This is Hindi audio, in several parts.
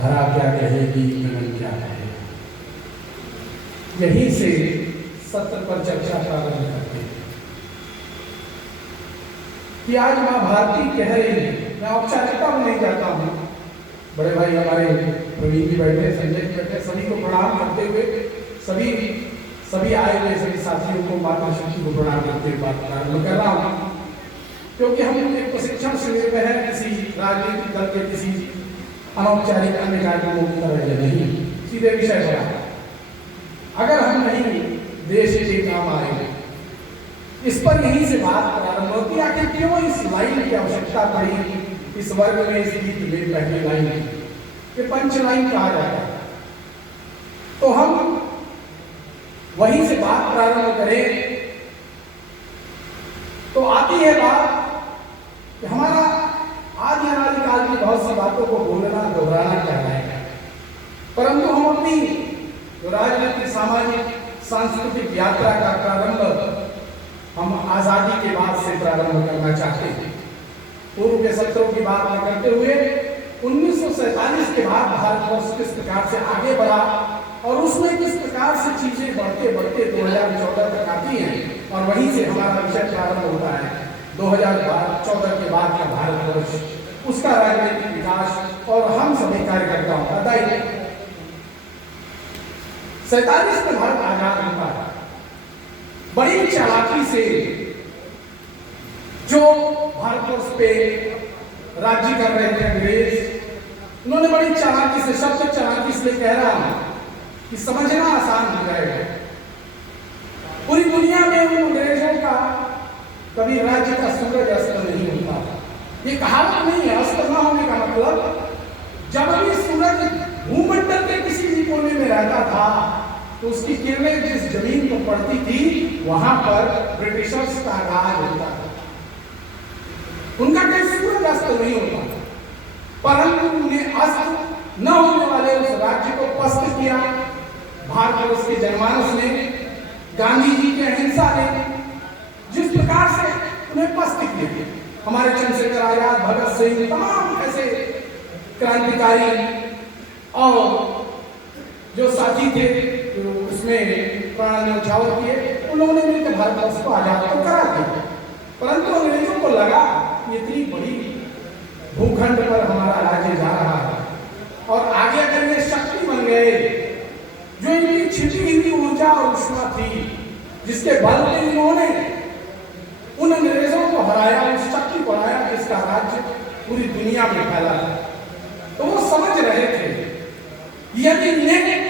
धरा क्या कहेगी, गगन क्या कहेगा। यहीं से सत्र पर चर्चा प्रारंभ करते हैं कि आज माँ भारती कह रही है, मैं औपचारिकता में नहीं जाता हूँ, बड़े भाई हमारे प्रवीण जी बैठे, संजय जी बैठे, सभी को प्रणाम करते हुए सभी आए हुए सभी साथियों को मातृशक्ति को प्रणाम करते हुए बात प्रारंभ कर रहा हूँ, क्योंकि हम एक प्रशिक्षण शिविर में है, किसी राजनीतिक दल के किसी अनौपचारिक अन्य कार्यक्रमों की तरह नहीं, सीधे विषय पर अगर हम नहीं देश के काम आए, इस पर यहीं से बात प्रारंभ होती है। आखिर क्यों इस लाइन की आवश्यकता पड़ी, इस वर्ग में, इस गीत में पहली लाइन ये पंच लाइन कहा जाता है। तो हम वहीं से बात प्रारंभ करें तो आती है बात कि हमारा आदि अनादिकाल की बहुत सी बातों को बोलना दोहराना कहलाएगा, परंतु हम अपनी जो राजनीतिक सामाजिक सांस्कृतिक यात्रा का प्रारंभ हम आजादी के बाद से प्रारंभ करना चाहते हैं। पूर्व के सत्रों की बात न करते हुए 1947 के बाद भारतवर्ष किस प्रकार से आगे बढ़ा और उसमें किस प्रकार से चीजें बढ़ते बढ़ते 2014 तक आती हैं, और वहीं से हमारा विषय प्रारंभ होता है 2014 के बाद का भारतवर्ष, उसका राजनीतिक विकास और हम सभी कार्यकर्ताओं का दायित्व। 47 में भारत आजाद होता है। बड़ी चालाकी से जो भारतवर्ष पे राज्य कर रहे थे अंग्रेज, उन्होंने बड़ी चालाकी से, शब्द चालाकी से कह रहा हूं कि समझना आसान हो जाएगा। पूरी दुनिया में उन अंग्रेजों का कभी राज्य का सूरज अस्त नहीं होता। ये कहावत नहीं है, अस्त न होने का मतलब जब भी सूरज भूमंडल के किसी भी कोने में रहता था तो उसकी किरणें जिस जमीन को पड़ती थी वहां पर ब्रिटिशर्स का राज होता था। उनका कोई सूरज अस्त नहीं होता, परंतु उन्हें अस्त न होने वाले उस राज्य को पस्त किया भारतवर्ष के जनमानस ने, गांधी जी के अहिंसा ने जिस प्रकार से उन्हें पस्त किया। हमारे चंद्रशेखर आजाद, भगत सिंह, तमाम ऐसे क्रांतिकारी और जो साथी थे जो उसमें प्राण न्यौछावर किए, उन्होंने मिलकर भारतवर्ष को आजाद तो करा दिया। परंतु अंग्रेजों को लगा इतनी बड़ी भूखंड पर हमारा राज्य जा रहा है और आगे अगर ये शक्ति बन गए, जो इनकी छिपी हुई ऊर्जा और उष्मा थी जिसके बल पे इन्होंने उन अंग्रेजों को हराया, उस शक्ति को हराया जिसका राज्य पूरी दुनिया में फैला था, तो वो समझ रहे थे यदि इन्हें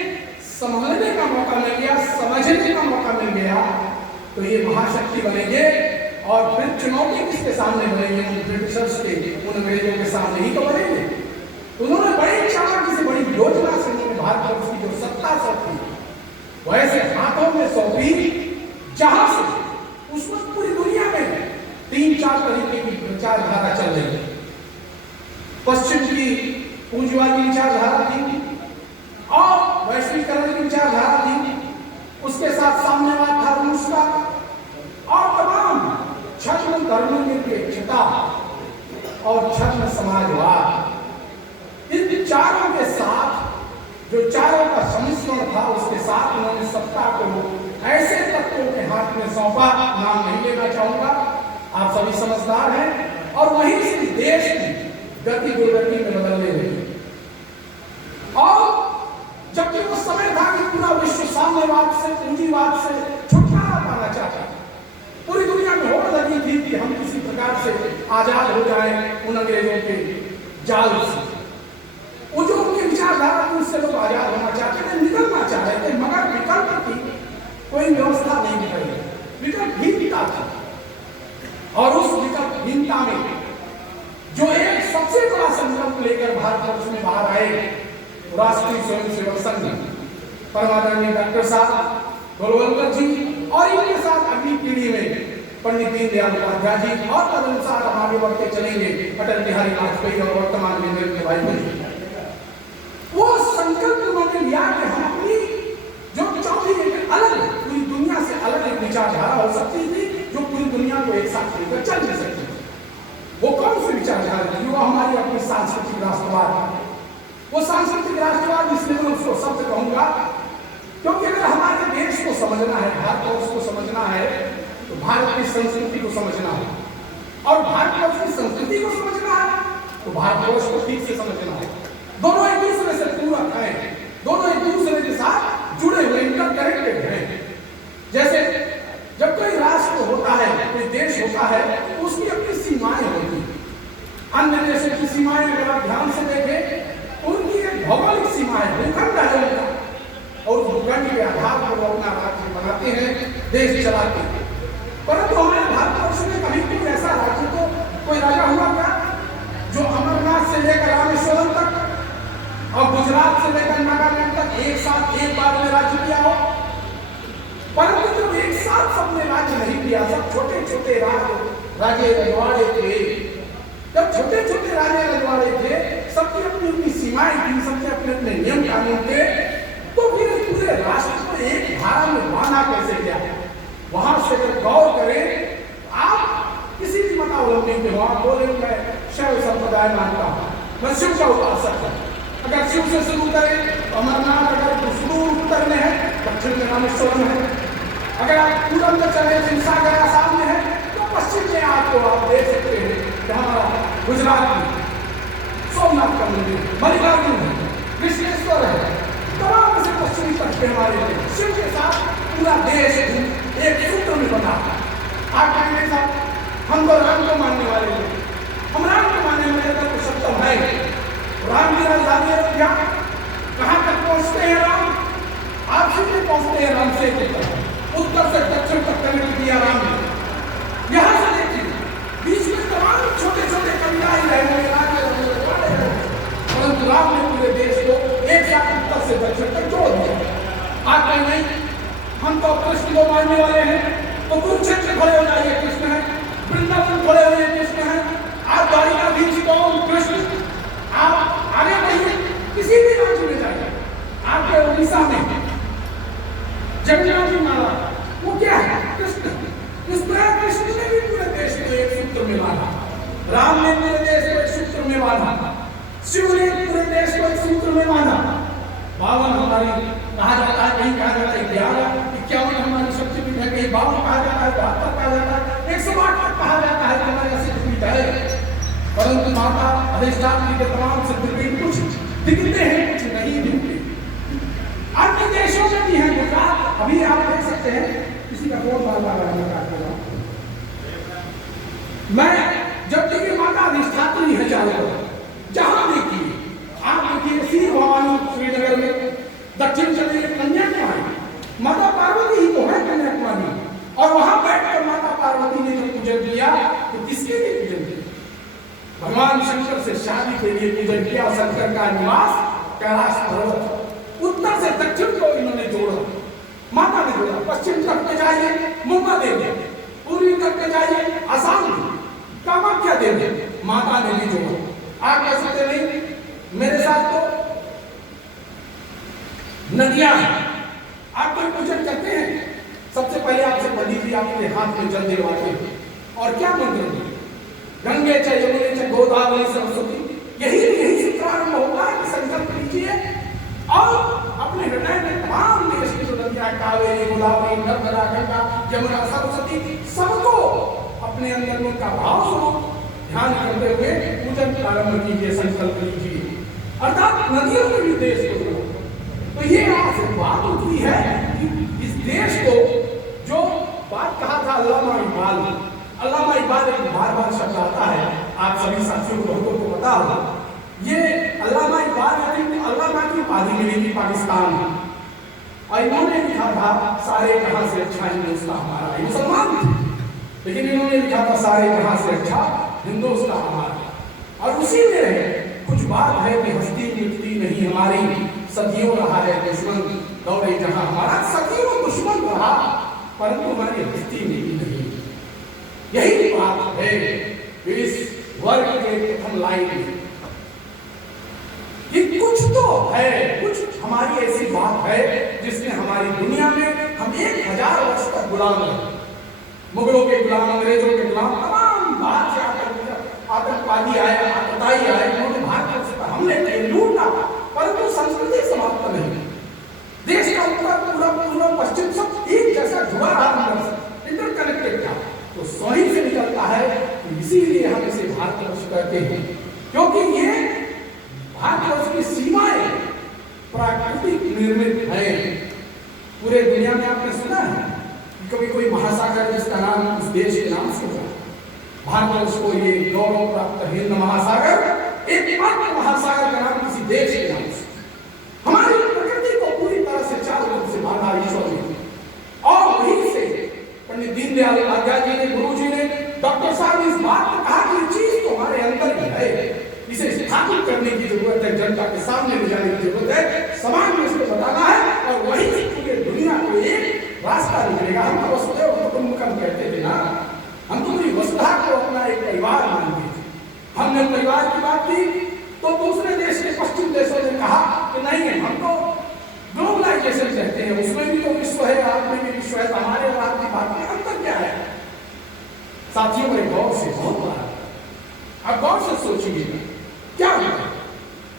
संभलने का मौका मिल गया, समझने का मौका मिल गया तो ये महाशक्ति बनेंगे। और फिर चुनौती किसके सामने बनेंगे? उन ब्रिटिशर्स के, उन अंग्रेजों के सामने ही तो बनेंगे। उन्होंने बड़ी चालाकी से, बड़ी योजना से उन्होंने भारतवर्ष की जो सत्ता सौंपी वैसे हाथों में सौंपी जहां से उस वक्त पूरी दुनिया में 3-4 तरीके की विचारधारा चल रही थी। पश्चिम की पूंजीवादी विचारधारा थी और वैश्वीकरण की विचारधारा थी, उसके साथ साम्यवाद था रूस का, और तमाम छद्म धर्मनिरपेक्षता और छद्म समाजवाद, इन चारों के साथ जो चारों का सम्मिश्रण था उसके साथ उन्होंने सत्ता को ऐसे तत्वों के हाथ में सौंपा, नाम नहीं लेना चाहूंगा, आप सभी समझदार हैं, और वहीं से देश की गति दुर्गति में बदलने लगी। और जबकि वो समय था कि पूरा विश्व साम्यवाद से, पूंजीवाद से छुटकारा पाना चाहता, पूरी दुनिया में होड़ लगी थी कि हम किसी प्रकार से आजाद हो जाएं उन अंग्रेजों के जाल से। वो जो उनकी विचारधारा थी उससे लोग आजाद होना चाहते थे, निकलना चाह रहे थे, मगर विकल्प की कोई व्यवस्था नहीं निकली, विकल्पहीनता थी। और उस विकल्पहीनता में जो एक सबसे बड़ा संकल्प लेकर भारतवर्ष में बाहर आए राष्ट्रीय स्वयंसेवक संघ, परमादरणीय डॉक्टर साहब गोलवलकर जी, और इनके साथ अगली पीढ़ी में पंडित दीनदयाल उपाध्याय जी, और तदनुसार हम आगे बढ़ते चलेंगे अटल बिहारी वाजपेयी और वर्तमान में नरेंद्र भाई मोदी। वो संकल्प उन्होंने लिया कि हम अपनी जो चौथी एक अलग, पूरी दुनिया से अलग एक विचारधारा हो सकती थी जो पूरी दुनिया को एक साथ लेकर चल नहीं सकती। वो कौन सी विचारधारा थी? वो हमारी अपनी सांस्कृतिक राष्ट्रवाद, वो सांस्कृतिक राष्ट्रवाद इसलिए मैं उसको शब्द कहूंगा क्योंकि अगर हमारे देश को समझना है, भारतवर्ष को समझना है, तो भारत की संस्कृति को समझना है, और भारतवर्ष की संस्कृति को समझना है तो भारतवर्ष को ठीक से समझना है। दोनों एक दूसरे से पूरक हैं, दोनों एक दूसरे के साथ जुड़े हुए, इंटरकनेक्टेड हैं। जैसे जब कोई राष्ट्र होता है, कोई देश होता है, तो उसकी अपनी सीमाएं होती हैं। अन्य देशों की सीमाएं अगर आप ध्यान से देखें, उनकी एक भौगोलिक सीमा है, भूखंड है उनका, और भूखंड के आधार पर वो अपना राज्य बनाते हैं, देश चलाते हैं। परंतु हमारे भारतवर्ष में कभी भी ऐसा राज्य तो कोई राजा हुआ क्या जो अमरनाथ से लेकर रामेश्वरम तक और गुजरात से लेकर नागालैंड तक एक साथ एक बार में राज्य किया हो? परंतु जब एक साथ सबने राज्य नहीं किया, सब छोटे छोटे राजे रजवाड़े थे, जब छोटे छोटे राजे रजवाड़े थे, सबकी अपनी अपनी सीमाएं थी, सबके अपने अपने नियम कानून थे, तो फिर पूरे राष्ट्र को एक धारा में बांधा कैसे किया? वहां से अगर गौर करें, आप किसी भी मतावलंबी के हो, आप बोले मैं शैव संप्रदाय मानता हूं, मैं शिव का उपासक हूं, अगर शिव से शुरू करें तो अमरनाथ, अगर सुदूर उत्तर में है, दक्षिण में रामेश्वरम है, अगर आप पूरब में चले, शिवसागर आसाम में है, तो पश्चिम में आपको आप देख सकते हैं कि हमारा गुजरात में सोमनाथ का मंदिर, मल्लिकार्जुन है, कृष्णेश्वर है, तमाम से पश्चिमी तट के हमारे शिव के साथ पूरा देश एक सूत्र में बना। आप कहेंगे साहब हम तो राम को मानने वाले हैं, हम राम को मानने वाले तो सत्य है। राम की राजधानी अयोध्या, कहाँ तक पहुंचते हैं राम? आप सीधे पहुंचते हैं राम से उत्तर से दक्षिण तक कनेक्ट किया राम ने। यहाँ से देखिए बीच में तमाम छोटे छोटे कवियाई रहे, परंतु राम ने पूरे देश को एक साथ उत्तर से दक्षिण तक जोड़ दिया। आप कहें नहीं हम तो कृष्ण को मानने वाले हैं, तो कुरुक्षेत्र खड़े हो जाइए, कृष्ण है, वृंदावन खड़े हुए कृष्ण है, आप द्वारिकाधीश कौन? कृष्ण। आप आगे बढ़िए, किसी भी राज्य में जाइए, आपके उड़ीसा में जगन्नाथ जी महाराज, वो क्या है? कृष्ण। इस तरह कृष्ण ने भी पूरे देश को एक सूत्र में बांधा, राम ने पूरे देश को एक सूत्र में बांधा, शिव ने पूरे देश को एक सूत्र में बांधा। 52 हमारी कहा जाता है, कहीं कहा जाता है 11, 51 हमारी शक्तिपीठ है, कहीं 52 कहा जाता है, 72 कहा जाता है, 108 तक कहा जाता है कि हमारे शक्तिपीठ है। परंतु माता अधिष्ठात्री के तमाम शक्तिपीठ कुछ दिखते हैं, कुछ नहीं दिखते। अन्य देशों में भी है, गुजरात अभी आप देख सकते हैं, किसी का फोन बार बार मैं जब देखिए माता अधिष्ठात्री है चारों, जहां देखिए आप देखिए सीर भवानी श्रीनगर में, दक्षिण चले कन्याकुमारी, माता पार्वती ही तो है कन्याकुमारी, और वहां बैठकर माता पार्वती ने जब पूजन किया तो किसके लिए पूजन किया? भगवान शंकर से शादी के लिए पूजन किया। शंकर का निवास कैलाश पर्वत, उत्तर से दक्षिण को इन्होंने जोड़ा, माता ने जोड़ा। पश्चिम तक में जाइए मुंबा देवी, पूर्वी तक में जाइए आसाम कामाख्या देवी, माता ने भी जोड़ा। आप कह सकते नहीं मेरे साथ तो नदियां हैं, आप कोई पूजन करते हैं, सबसे पहले आपसे पंडित जी आपके हाथ में जल दिलवाते हैं, और क्या मंत्र है? गंगे च यमुने च गोदावरी सरस्वती, यही से प्रारंभ होता है कि संकल्प लीजिए और अपने हृदय में तमाम देश की जो नदियां, कावेरी, गोदावरी, नर्मदा, गंगा, यमुना, सरस्वती, सबको अपने अंदर उनका भाव सुनो, ध्यान करते हुए पूजन प्रारंभ कीजिए, संकल्प लीजिए, अर्थात नदियों में भी देश को जोड़ो। तो ये आपसे बात उठी है कि इस देश को जो बात कहा था अल्लामा इकबाल, अल्लामा इकबाल एक बार बार शब्द आता है, आप सभी साथियों को बहुतों को पता होगा, ये अल्लामा इकबाल अल्लामा की उपाधि मिली थी पाकिस्तान में, और इन्होंने लिखा था सारे जहां से अच्छा हिंदुस्तान हमारा, मुसलमान थे लेकिन इन्होंने लिखा था सारे जहां से अच्छा हिंदुस्तान हमारा। और उसी में कुछ बात है कि हस्ती मिटती नहीं हमारी, सदियों रहा है दुश्मन दौड़े जहां हमारा, सदियों दुश्मन रहा परंतु हमारी हस्ती मिटी नहीं। यही बात है इस वर्ग के प्रथम लाइन में कि कुछ तो है, कुछ हमारी ऐसी बात है जिसने हमारी दुनिया में हम 1000 वर्ष तक गुलाम रहे, मुगलों के गुलाम, अंग्रेजों के गुलाम, तमाम बाहर से आतंकवादी आए, आतताई आए, उन्होंने भारत पर हमले किए, लूटा, निर्मित है। पूरे दुनिया में आपने सुना है कि कभी कोई महासागर जिसका नाम उस देश के नाम से होगा। भारतवर्ष को ये गौरव प्राप्त हिंद महासागर, एकमात्र महासागर का नाम किसी देश के नाम से। हमारी प्रकृति को पूरी तरह से चारों ओर से बांधा ईश्वर ने, और वहीं से पंडित दीनदयाल उपाध्याय जी ने, गुरु जी ने, डॉक्टर साहब ने इस बात को कहा कि चीज तो हमारे अंदर ही है, इसे स्थापित करने की जरूरत है, जनता के सामने ले जाने की जरूरत है, समाज में इसको बताना है, और वहीं से पूरे दुनिया को एक रास्ता निकलेगा। हम तो वसुधैव कुटुंबकम कहते थे ना, हम तो पूरी वसुधा को अपना एक परिवार मानते थे। हमने परिवार की बात की तो दूसरे देश के पश्चिम देशों ने कहा कि नहीं, हम तो ग्लोबलाइजेशन कहते हैं, उसमें भी तो विश्व है, आप में भी विश्व है, हमारे और आपकी बात में अंतर क्या है? साथियों, मेरे गौर से बहुत बड़ा, अब गौर से सोचिए क्या होता है।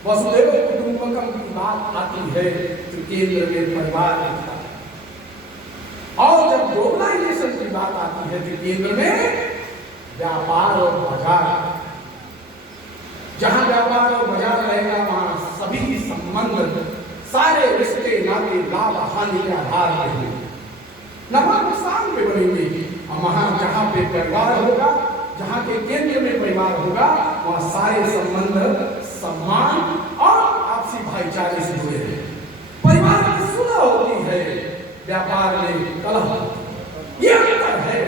वसुधैव कुटुंबकम की बात आती है तो केंद्र में परिवार होता है, और जब ग्लोबलाइजेशन की बात आती है तो केंद्र में व्यापार और बाजार। जहां व्यापार और बाजार रहेगा वहां सभी संबंध, सारे रिश्ते नाते लाभ हानि के आधार रहेंगे, नफा नुकसान पे बनेंगे। वहां जहां पे परिवार होगा, जहां के केंद्र में परिवार होगा, वहां सारे संबंध सम्मान और आपसी भाईचारे से जुड़े हैं। परिवार में सुलह होती है, व्यापार में कलह। ये अंतर है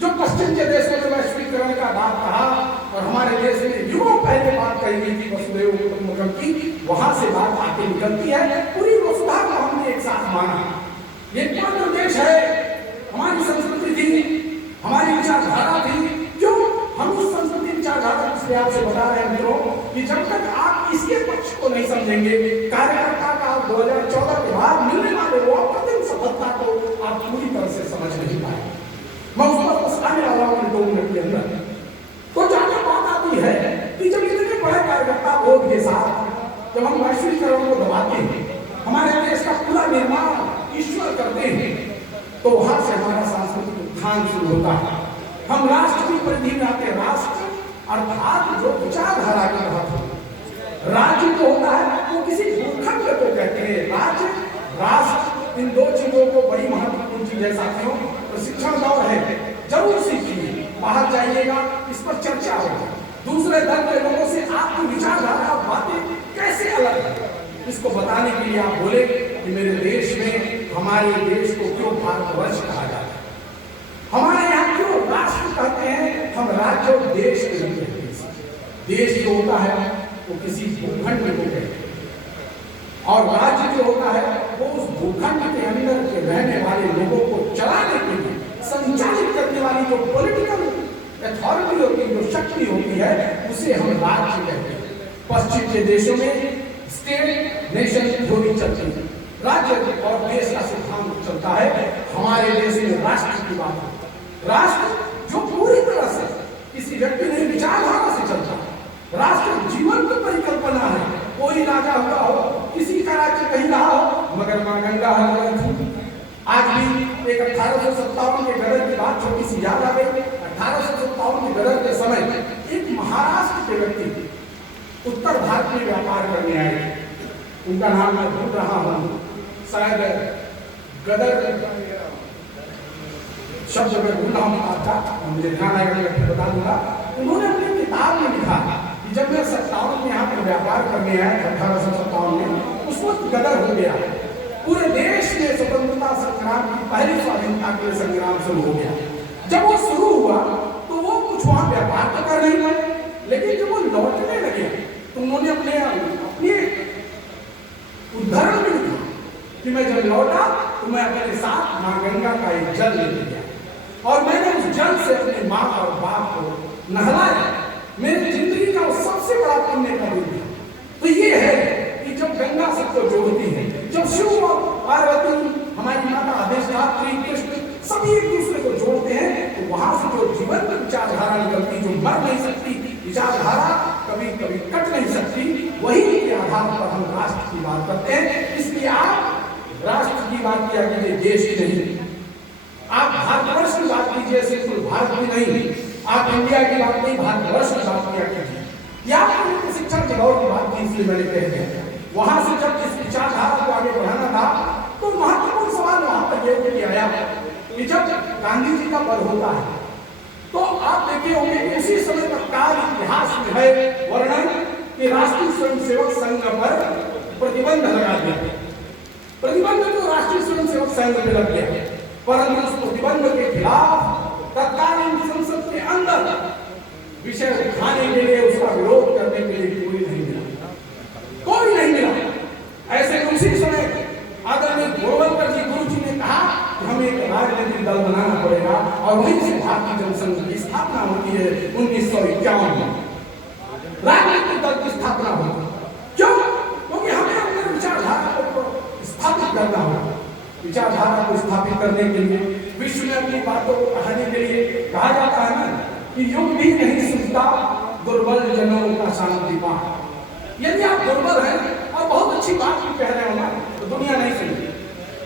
जो पश्चिम के देशों में वैश्वीकरण का बात कहा और हमारे देश में युगों पहले बात कही गई थी वसुधैव कुटुंबकम की, वहां से बात आके निकलती है। पूरी वसुधा को हमने एक साथ माना। ये एकमात्र देश है, हमारी संस्कृति थी, हमारी विचारधारा थी। क्यों हम उस संस्कृति विचारधारा इसलिए आपसे बता रहे हैं मित्रों कि जब तक आप इसके पक्ष को नहीं समझेंगे, कार्यकर्ता का 2014 के बाद मिलने वाले वो अप्रतिम सफलता को आप पूरी तरह से समझ नहीं पाएंगे। मैं उस पर पहुंचाने वाला हूं 2 मिनट के अंदर। तो जाकर बात आती है कि जब इतने बड़े कार्यकर्ता बोध के साथ जब हम वैश्वीकरण को दबाते हैं, हमारे देश का पूरा निर्माण ईश्वर करते हैं, तो वहां से हमारा सांस्कृतिक उत्थान शुरू होता है। हम राष्ट्र की परिधि में आते हैं। राष्ट्र अर्थात जो विचारधारा के तहत राज्य जो होता है वो किसी भूखंड को कहते हैं। राज्य, राष्ट्र, इन 2 चीजों को बड़ी महत्वपूर्ण चीज है साथियों। प्रशिक्षण दौर है, जरूर सीखिए, बाहर जाइएगा, इस पर चर्चा होगी। दूसरे दल के लोगों से आपकी विचारधारा बातें कैसे अलग है, इसको बताने के लिए आप बोले कि मेरे देश में, हमारे देश को क्यों भारतवर्ष कहा जाता है, हमारे यहाँ क्यों राष्ट्र कहते हैं, हम राज्य और देश के नहीं कहते। देश जो होता है वो किसी भूखंड को कहते हैं, और राज्य जो होता है वो उस भूखंड के अंदर के रहने वाले लोगों को चलाने के लिए संचालित करने वाली जो पॉलिटिकल अथॉरिटी होती है, जो शक्ति होती है, उसे हम राज्य कहते हैं। पश्चिम के देशों में स्टेट नेशन थ्योरी चलती है, राज्य और देश का सिद्धांत चलता है। हमारे देश में राष्ट्र की बात है। राष्ट्र जो पूरी तरह से किसी व्यक्ति ने विचारधारा से चलता है। राष्ट्र जीवन की परिकल्पना है। कोई राजा हुआ हो, किसी का राज्य कहीं रहा हो, मगर मां गंगा हर थी। आज भी एक 1857 के गदर की बात छोटी सी याद आ गई। 1857 के गदर के समय एक महाराष्ट्र के व्यक्ति उत्तर भारत में व्यापार करने आए। उनका नाम मैं भूल रहा हूं, शायद गदर शब्द में भूल रहा हूं, मुझे ध्यान आएगा मैं बता दूंगा। उन्होंने अपनी किताब में लिखा कि जब मैं 57 में यहाँ पर व्यापार करने आया 1857 में, उस वक्त गदर हो गया। पूरे देश में स्वतंत्रता संग्राम की पहली स्वाधीनता के लिए संग्राम शुरू हो गया। जब वो शुरू हुआ तो वो कुछ वहां व्यापार तो कर नहीं पाए, लेकिन जब वो लौटने लगे तो उन्होंने अपने उदाहरण में लिखा कि मैं जब लौटा तो मैं अपने साथ मां गंगा का एक जल लेके गया, और मैंने उस जल से अपने माँ और बाप को नहलाया। मेरी जिंदगी का वो सबसे बड़ा पुण्य का दिन है। तो ये है कि जब गंगा सबको जोड़ती है, जब शिव और पार्वती, हमारी माता अधिष्ठात्री कृष्ण, सभी एक दूसरे को जोड़ते हैं, तो वहां से जो जीवन की विचारधारा निकलती, जो मर नहीं सकती विचारधारा, कभी कभी कट नहीं सकती, वही के आधार पर हम राष्ट्र की बात करते हैं। इसलिए आप राष्ट्र की बात किया कीजिए, देश की नहीं। आप भारतवर्ष की बात कीजिए, सिर्फ भारत की नहीं। आप इंडिया की बात नहीं, भारतवर्ष की बात किया कीजिए। या शिक्षा के दौर की बात की, इसलिए मैंने कह दिया वहां से जब इस विचारधारा को आगे बढ़ाना था तो महत्वपूर्ण सवाल वहां पर यह उठ के आया कि जब गांधी जी का पद होता है तो आप देखे होंगे कि उसी समय का काल इतिहास में है वर्णन कि राष्ट्रीय स्वयंसेवक संघ पर प्रतिबंध लगा दिया। प्रतिबंध तो राष्ट्रीय स्वयंसेवक संघ पे लग गया, परंतु उस प्रतिबंध के खिलाफ तत्कालीन संसद के अंदर विषय उठाने के लिए, उसका विरोध करने के लिए कोई नहीं मिला, कोई नहीं मिला। ऐसे उसी समय आदरणीय गोरवलकर जी गुरु जी ने कहा कि हमें एक राजनीतिक दल बनाना पड़ेगा और वहीं से भारतीय जनसंघ की स्थापना होती है 1951 में। राजनीतिक दल की स्थापना होगी, क्यों? क्योंकि हमें अपने विचारधारा को स्थापित करना होगा। विचारधारा को स्थापित करने के लिए, विश्व में अपनी बातों को कहने के लिए कहा जाता है ना कि युग भी नहीं सुनता दुर्बल जनों का शांति पाठ। यदि आप दुर्बल हैं और बहुत अच्छी बात भी कह रहे हो ना तो दुनिया नहीं सुनती।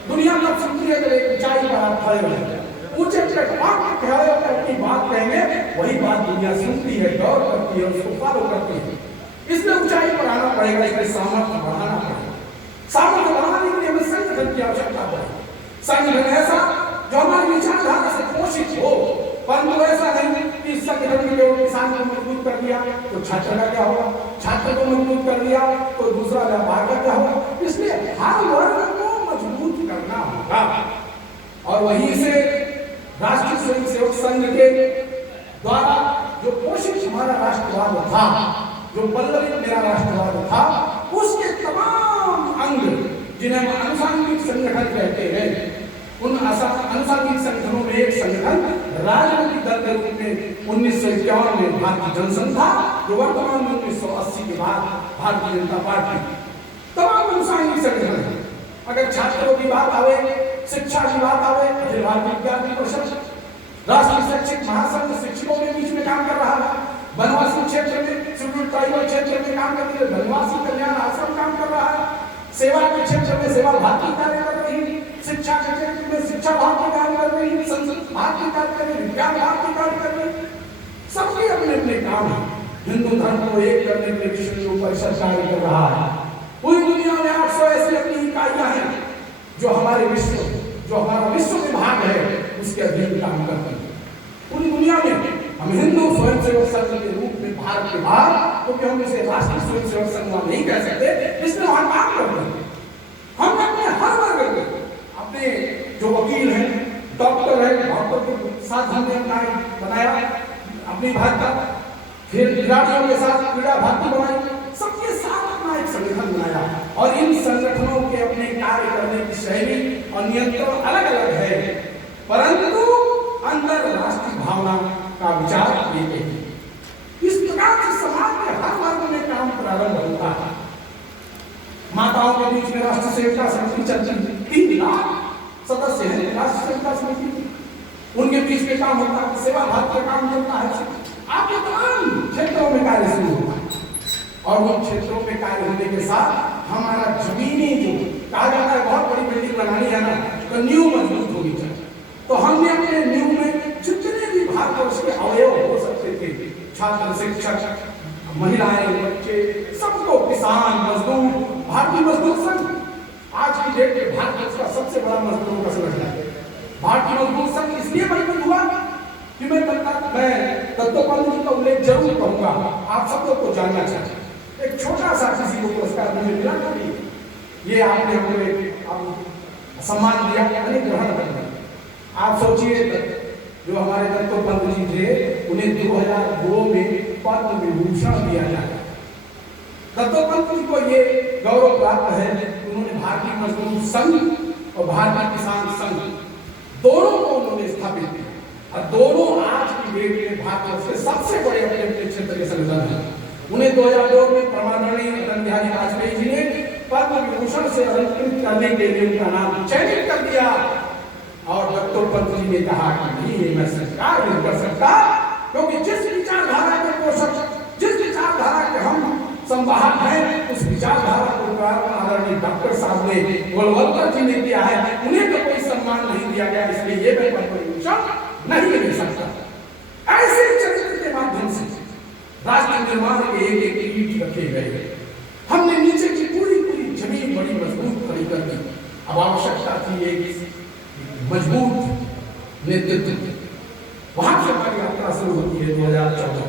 दुनिया तब सुनती है जब एक ऊंचाई पर आप खड़े रहे, ऊंचे प्लेटफॉर्म पर खड़े होकर अपनी बात कहेंगे, वही बात दुनिया सुनती है, गौर करती है, उसको फॉलो करती है। इसलिए ऊंचाई पर आना पड़ेगा, इसलिए सामर्थ्य बढ़ाना पड़ेगा। सामर्थ्य बढ़ाने के लिए हमें संगठन की आवश्यकता पड़ेगी। संगठन ऐसा जो हमारी विचारधारा से पोषित हो, परंतु ऐसा नहीं कि संगठन ने केवल किसान को मजबूत कर दिया तो छात्र का क्या होगा, छात्र को मजबूत कर दिया तो दूसरा व्यापार का क्या होगा। इसलिए हर वर्ग को मजबूत करना होगा और वहीं से राष्ट्रीय स्वयंसेवक संघ के द्वारा जो पोषित हमारा राष्ट्रवाद था, जो पल्लवित मेरा राष्ट्रवाद था, उसके तमाम अंग जिन्हें हम अनुसांगिक संगठन कहते हैं, उन अनुसांगिक संगठनों में एक संगठन राजनीतिक दल के रूप में 1951 में भारतीय जनसंघ था, जो वर्तमान में 1980 के बाद भारतीय जनता पार्टी। तमाम अनुसांगिक संगठन है। अगर छात्रों की बात आवे, शिक्षा की बात आवे, अखिल भारतीय विद्यार्थी परिषद, राष्ट्रीय शैक्षिक महासंघ शिक्षकों के बीच में काम कर रहा है, वनवासी क्षेत्र में, शेड्यूल्ड ट्राइबल क्षेत्र में काम करती है, वनवासी कल्याण आश्रम काम कर रहा है, सेवा के क्षेत्र में सेवा भारती कार्य कर रही है, शिक्षा के क्षेत्र में शिक्षा भारती कार्य कर रही है, संस्कृत भारती कार्य कर रही है, विज्ञान भारती कार्य कर रही है। सबके अपने अपने काम है। हिंदू धर्म को एक करने के लिए विश्व हिंदू परिषद कार्य कर रहा है। पूरी दुनिया में 800 ऐसी अपनी इकाइयां हैं जो हमारे विश्व, जो हमारा विश्व विभाग है, उसके अधीन काम करती है। पूरी दुनिया में हम हिंदू स्वयंसेवक संघ के रूप में भारत के बाहर, क्योंकि हम इसे राष्ट्रीय स्वयंसेवक संघ नहीं कह सकते, इसमें वहां काम करते हैं। हम अपने हर वर्ग के, अपने जो वकील हैं, डॉक्टर है, डॉक्टर के साथ हमने बनाया अपनी भाषा, खिलाड़ियों के साथ क्रीड़ा भारती बनाई, सबके साथ अपना एक संगठन बनाया और इन संगठनों के अपने कार्य करने की शैली और नियंत्रण अलग अलग है, परंतु अंदर राष्ट्रीय भावना का विचार एक है। इस प्रकार से समाज में हर वर्ग में काम प्रारंभ होता है। माताओं के बीच में राष्ट्रीय सेविका समिति चलती है, 3 लाख सदस्य हैं राष्ट्रीय सेविका समिति, उनके बीच में काम होता है, सेवा भारत का काम चलता है, आपके तमाम क्षेत्रों में कार्य शुरू होता है और उन क्षेत्रों में कार्य होने के साथ हमारा जमीनी जो कहा जाता है बहुत बड़ी बिल्डिंग बनानी है ना, तो नींव मजबूत होनी चाहिए। तो हमने अपने नींव में जितने भी भारतवर्ष के अवयव हो सकते थे, छात्र, शिक्षक, महिलाएं, बच्चे, सबको, किसान, मजदूर, भारतीय मजदूर संघ आज की डेट में भारत का सबसे बड़ा मजदूरों का संगठन है। भारतीय मजदूर संघ इसलिए मजबूत हुआ कि मैं दत्तोपंत जी का उल्लेख जरूर करूंगा, आप सब लोग को जानना चाहिए। एक छोटा सा किसी को पुरस्कार मुझे मिला नहीं, ये आपने हमें सम्मान दिया, अनेक ग्रहण करना। आप सोचिए जो हमारे दत्तोपंत जी थे, उन्हें 2002 में पद्म विभूषण दिया जाता। दत्तोपंत जी को ये गौरव प्राप्त है, उन्होंने भारतीय मजदूर संघ और भारतीय किसान संघ दोनों को उन्होंने स्थापित किया और दोनों आज की डेट में भारत के सबसे बड़े अपने क्षेत्र के संगठन हैं। उन्हें 2002 में परमाणु अटल बिहारी वाजपेयी जी ने पद्म विभूषण से अलंकृत करने के लिए उनका नाम चयनित कर दिया और दत्तोपंत जी ने कहा कि नहीं, ये मैं स्वीकार नहीं कर सकता, क्योंकि जिस विचारधारा के पोषक, जिस विचारधारा के हम संवाहक हैं, उस विचारधारा को आदरणीय डॉक्टर साहब ने, गोलवलकर जी ने किया है, उन्हें तो कोई सम्मान नहीं दिया गया, इसलिए ये मैं पद्म विभूषण नहीं ले सकता। ऐसे चरित्र के माध्यम से राष्ट्र निर्माण के एक ईंट रखे गए। हमने नीचे की पूरी की एक मजबूत नेतृत्व, वहां से हमारी यात्रा शुरू होती है 2014।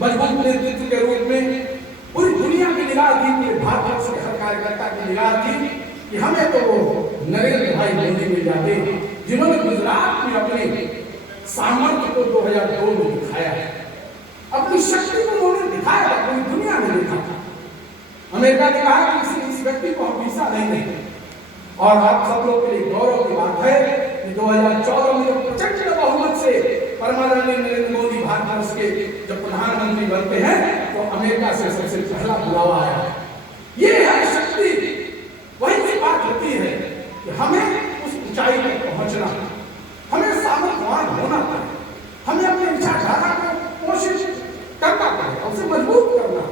मजबूत नेतृत्व के रूप में पूरी दुनिया की निगाह थी, पूरे भारतवर्ष के हर कार्यकर्ता की निगाह थी कि हमें तो वो नरेंद्र भाई मोदी मिल जाते जिन्होंने गुजरात में अपने सामर्थ्य को 2002 में दिखाया है, अपनी शक्ति को उन्होंने दिखाया, पूरी दुनिया ने देखा था। अमेरिका ने कहा कि इस व्यक्ति को हम वीसा नहीं देंगे, और आप सब लोग के लिए गौरव की बात है कि 2014 में प्रचंड बहुमत से परमानंद नरेंद्र मोदी भारतवर्ष के जब प्रधानमंत्री बनते हैं तो अमेरिका से सबसे पहला बुलावा आया है। ये है शक्ति, वही की बात होती है कि हमें उस ऊंचाई तक पहुंचना, हमें सामर्थ्यवान होना पड़े, हमें अपने विचारधारा को कोशिश करना पड़े, उसे मजबूत करना,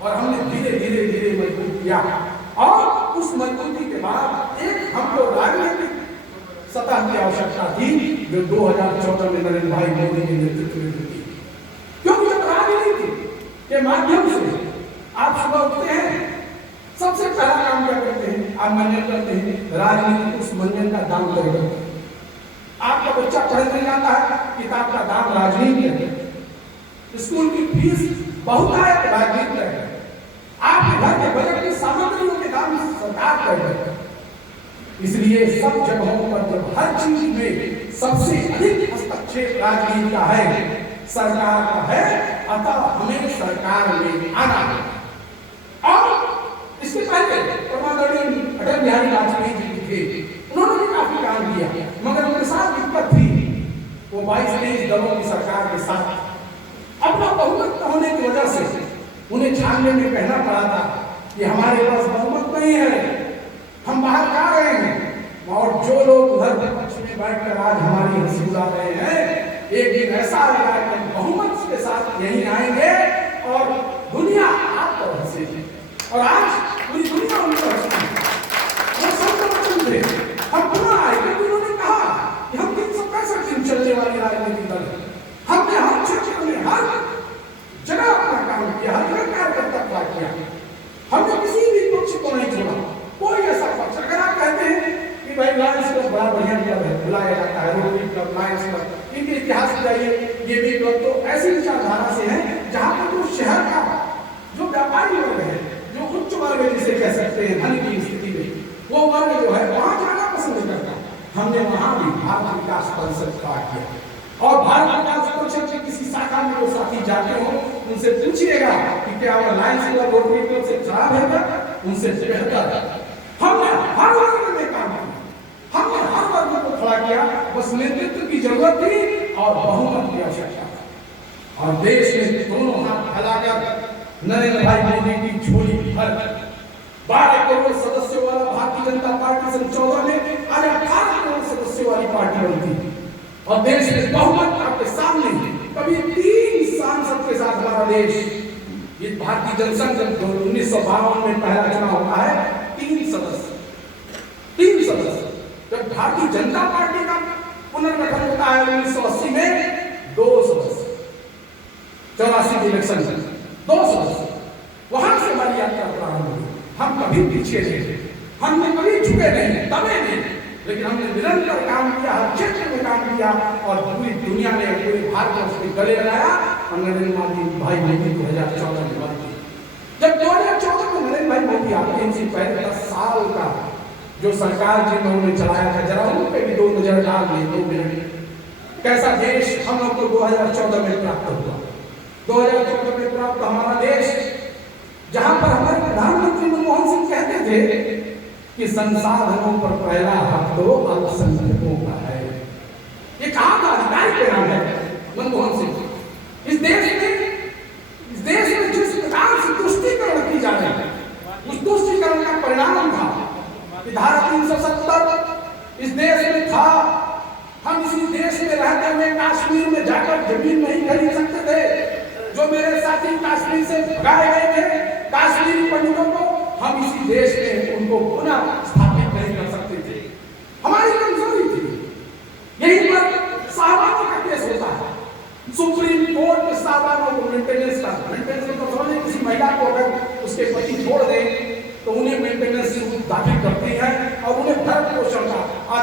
और हमने धीरे धीरे धीरे मजबूत किया। और उस मजबूती के बाद एक हमको राजनीतिक सतह की आवश्यकता थी जो 2014 में नरेंद्र भाई मोदी के नेतृत्व में थी, क्योंकि जब राजनीति के माध्यम से आप सुबह उठते हैं, सबसे पहला काम क्या करते हैं? आप मंजन करते हैं, राजनीति उस मंजन का दाम तय करते हैं। आपका बच्चा पढ़ने जाता है, किताब का दाम राजनीति है, स्कूल की फीस बहुत है, राजनीति है, आपके घर के बजट की सामग्रियों के दाम सरकार तय करती है। इसलिए सब जगहों पर जब हर चीज में सबसे अधिक हस्तक्षेप राजनीति का है, सरकार का है, अतः हमें सरकार में आना है। और इसके पहले परमानंद अटल बिहारी वाजपेयी जी थे, उन्होंने भी काफी काम किया, मगर उनके साथ दिक्कत थी, वो 22-23 दलों की सरकार के साथ अपना बहुमत न होने की वजह से उन्हें छानने में कहना पड़ा था कि हमारे पास बहुमत नहीं है, हम बाहर जा रहे हैं। और जो लोग उधर विपक्ष में बैठकर आज हमारी हंसी उड़ा रहे हैं, एक दिन ऐसा आएगा कि हम बहुमत के साथ यहीं आएंगे और दुनिया आप पर हंसेगी। और आज पूरी दुनिया उन पर हंसती है। वो सब वचन थे, हम पुनः आए, क्योंकि उन्होंने कहा कि हम 365 दिन चलने वाली राजनीतिक दल है। हमने हर क्षेत्र में हर जगह अपना काम किया, हर जगह कार्यकर्ता खड़ा किया, हमने किसी भी पक्ष को नहीं छोड़ा, कोई ऐसा पक्ष। अगर आप कहते हैं कि भाई लायंस क्लब बड़ा बढ़िया क्लब है, बुलाया जाता है, रोटरी क्लब, लायंस क्लब, इनके इतिहास में जाइए, ये भी क्लब तो ऐसी विचारधारा से है जहाँ पर जो शहर का जो व्यापारी वर्ग है, जो उच्च वर्ग है जिसे कह सकते हैं धन की स्थिति में, वो वर्ग जो है वहाँ जाना पसंद करता है। हमने वहाँ भी भारत विकास परिषद खड़ा किया, और भारत विकास परिषद की किसी शाखा में वो साथी जाते हो, उनसे पूछिएगा कि क्या वो लायंस क्लब, रोटरी क्लब से खराब है क्या? उनसे बेहतर है। हमने हर वर्ग में काम किया, हमने हर वर्ग को खड़ा किया, बस नेतृत्व की जरूरत थी और बहुमत की आवश्यकता थी। और देश में दोनों हाथ फैलाकर नरेंद्र भाई मोदी की झोली भर 12 करोड़ सदस्यों वाला भारतीय जनता पार्टी सन 14 में आज 18 करोड़ सदस्यों वाली पार्टी बनती, और देश में बहुमत आपके सामने। कभी 3 सांसद के साथ हमारा देश, ये भारतीय जनसंघ जब 1952 में पहला चुनाव होता है, 3 सदस्य। जब भारतीय जनता पार्टी का पुनर्गठन होता है 1980 में, 2 सदस्य, 84 इलेक्शन 2 सदस्य, वहां से हमारी यात्रा प्रारंभ हुई। हम कभी पीछे नहीं, हमने कभी झुके नहीं, दबे नहीं, लेकिन हमने निरंतर काम किया, हर क्षेत्र में काम किया, और पूरी दुनिया ने, पूरे भारतवर्ष के गले लगाया। और नरेंद्र मोदी भाई मोदी 2014 में बनती, जब 2014 में नरेंद्र भाई मोदी आते, इनसे पहले 10 साल का जो सरकार जिन्होंने चलाया था, जरा उन पे भी 2 नजर डाल लें, 2 मिनट। कैसा देश हम लोग को 2014 में प्राप्त हुआ। 2014 में प्राप्त हमारा देश, जहां पर हमारे प्रधानमंत्री मनमोहन सिंह कहते थे कि संसाधनों पर पहला हक तो अल्पसंख्यकों का है। ये कहा था, अधिकारी के नाम है मनमोहन सिंह। इस देश में जिस प्रकार से तुष्टीकरण की जा रही है, उस तुष्टीकरण का परिणाम था कि धारा 370 इस देश में था। हम इसी देश में रहते हुए कश्मीर में जाकर जमीन नहीं खरीद सकते थे। जो मेरे साथी कश्मीर से भगाए गए थे, कश्मीरी पंडितों को, हम इसी देश में उनको पुनः स्थापित नहीं कर सकते थे। हमारी कमजोरी थी। यही पर साहबानों का केस होता है, सुप्रीम कोर्ट में साहबानों को मेंटेनेंस तो समझे, किसी महिला को अगर उसके पति छोड़ दे तो उन्हें मेंटेनेंस दाखिल करती है और उन्हें भरण पोषण का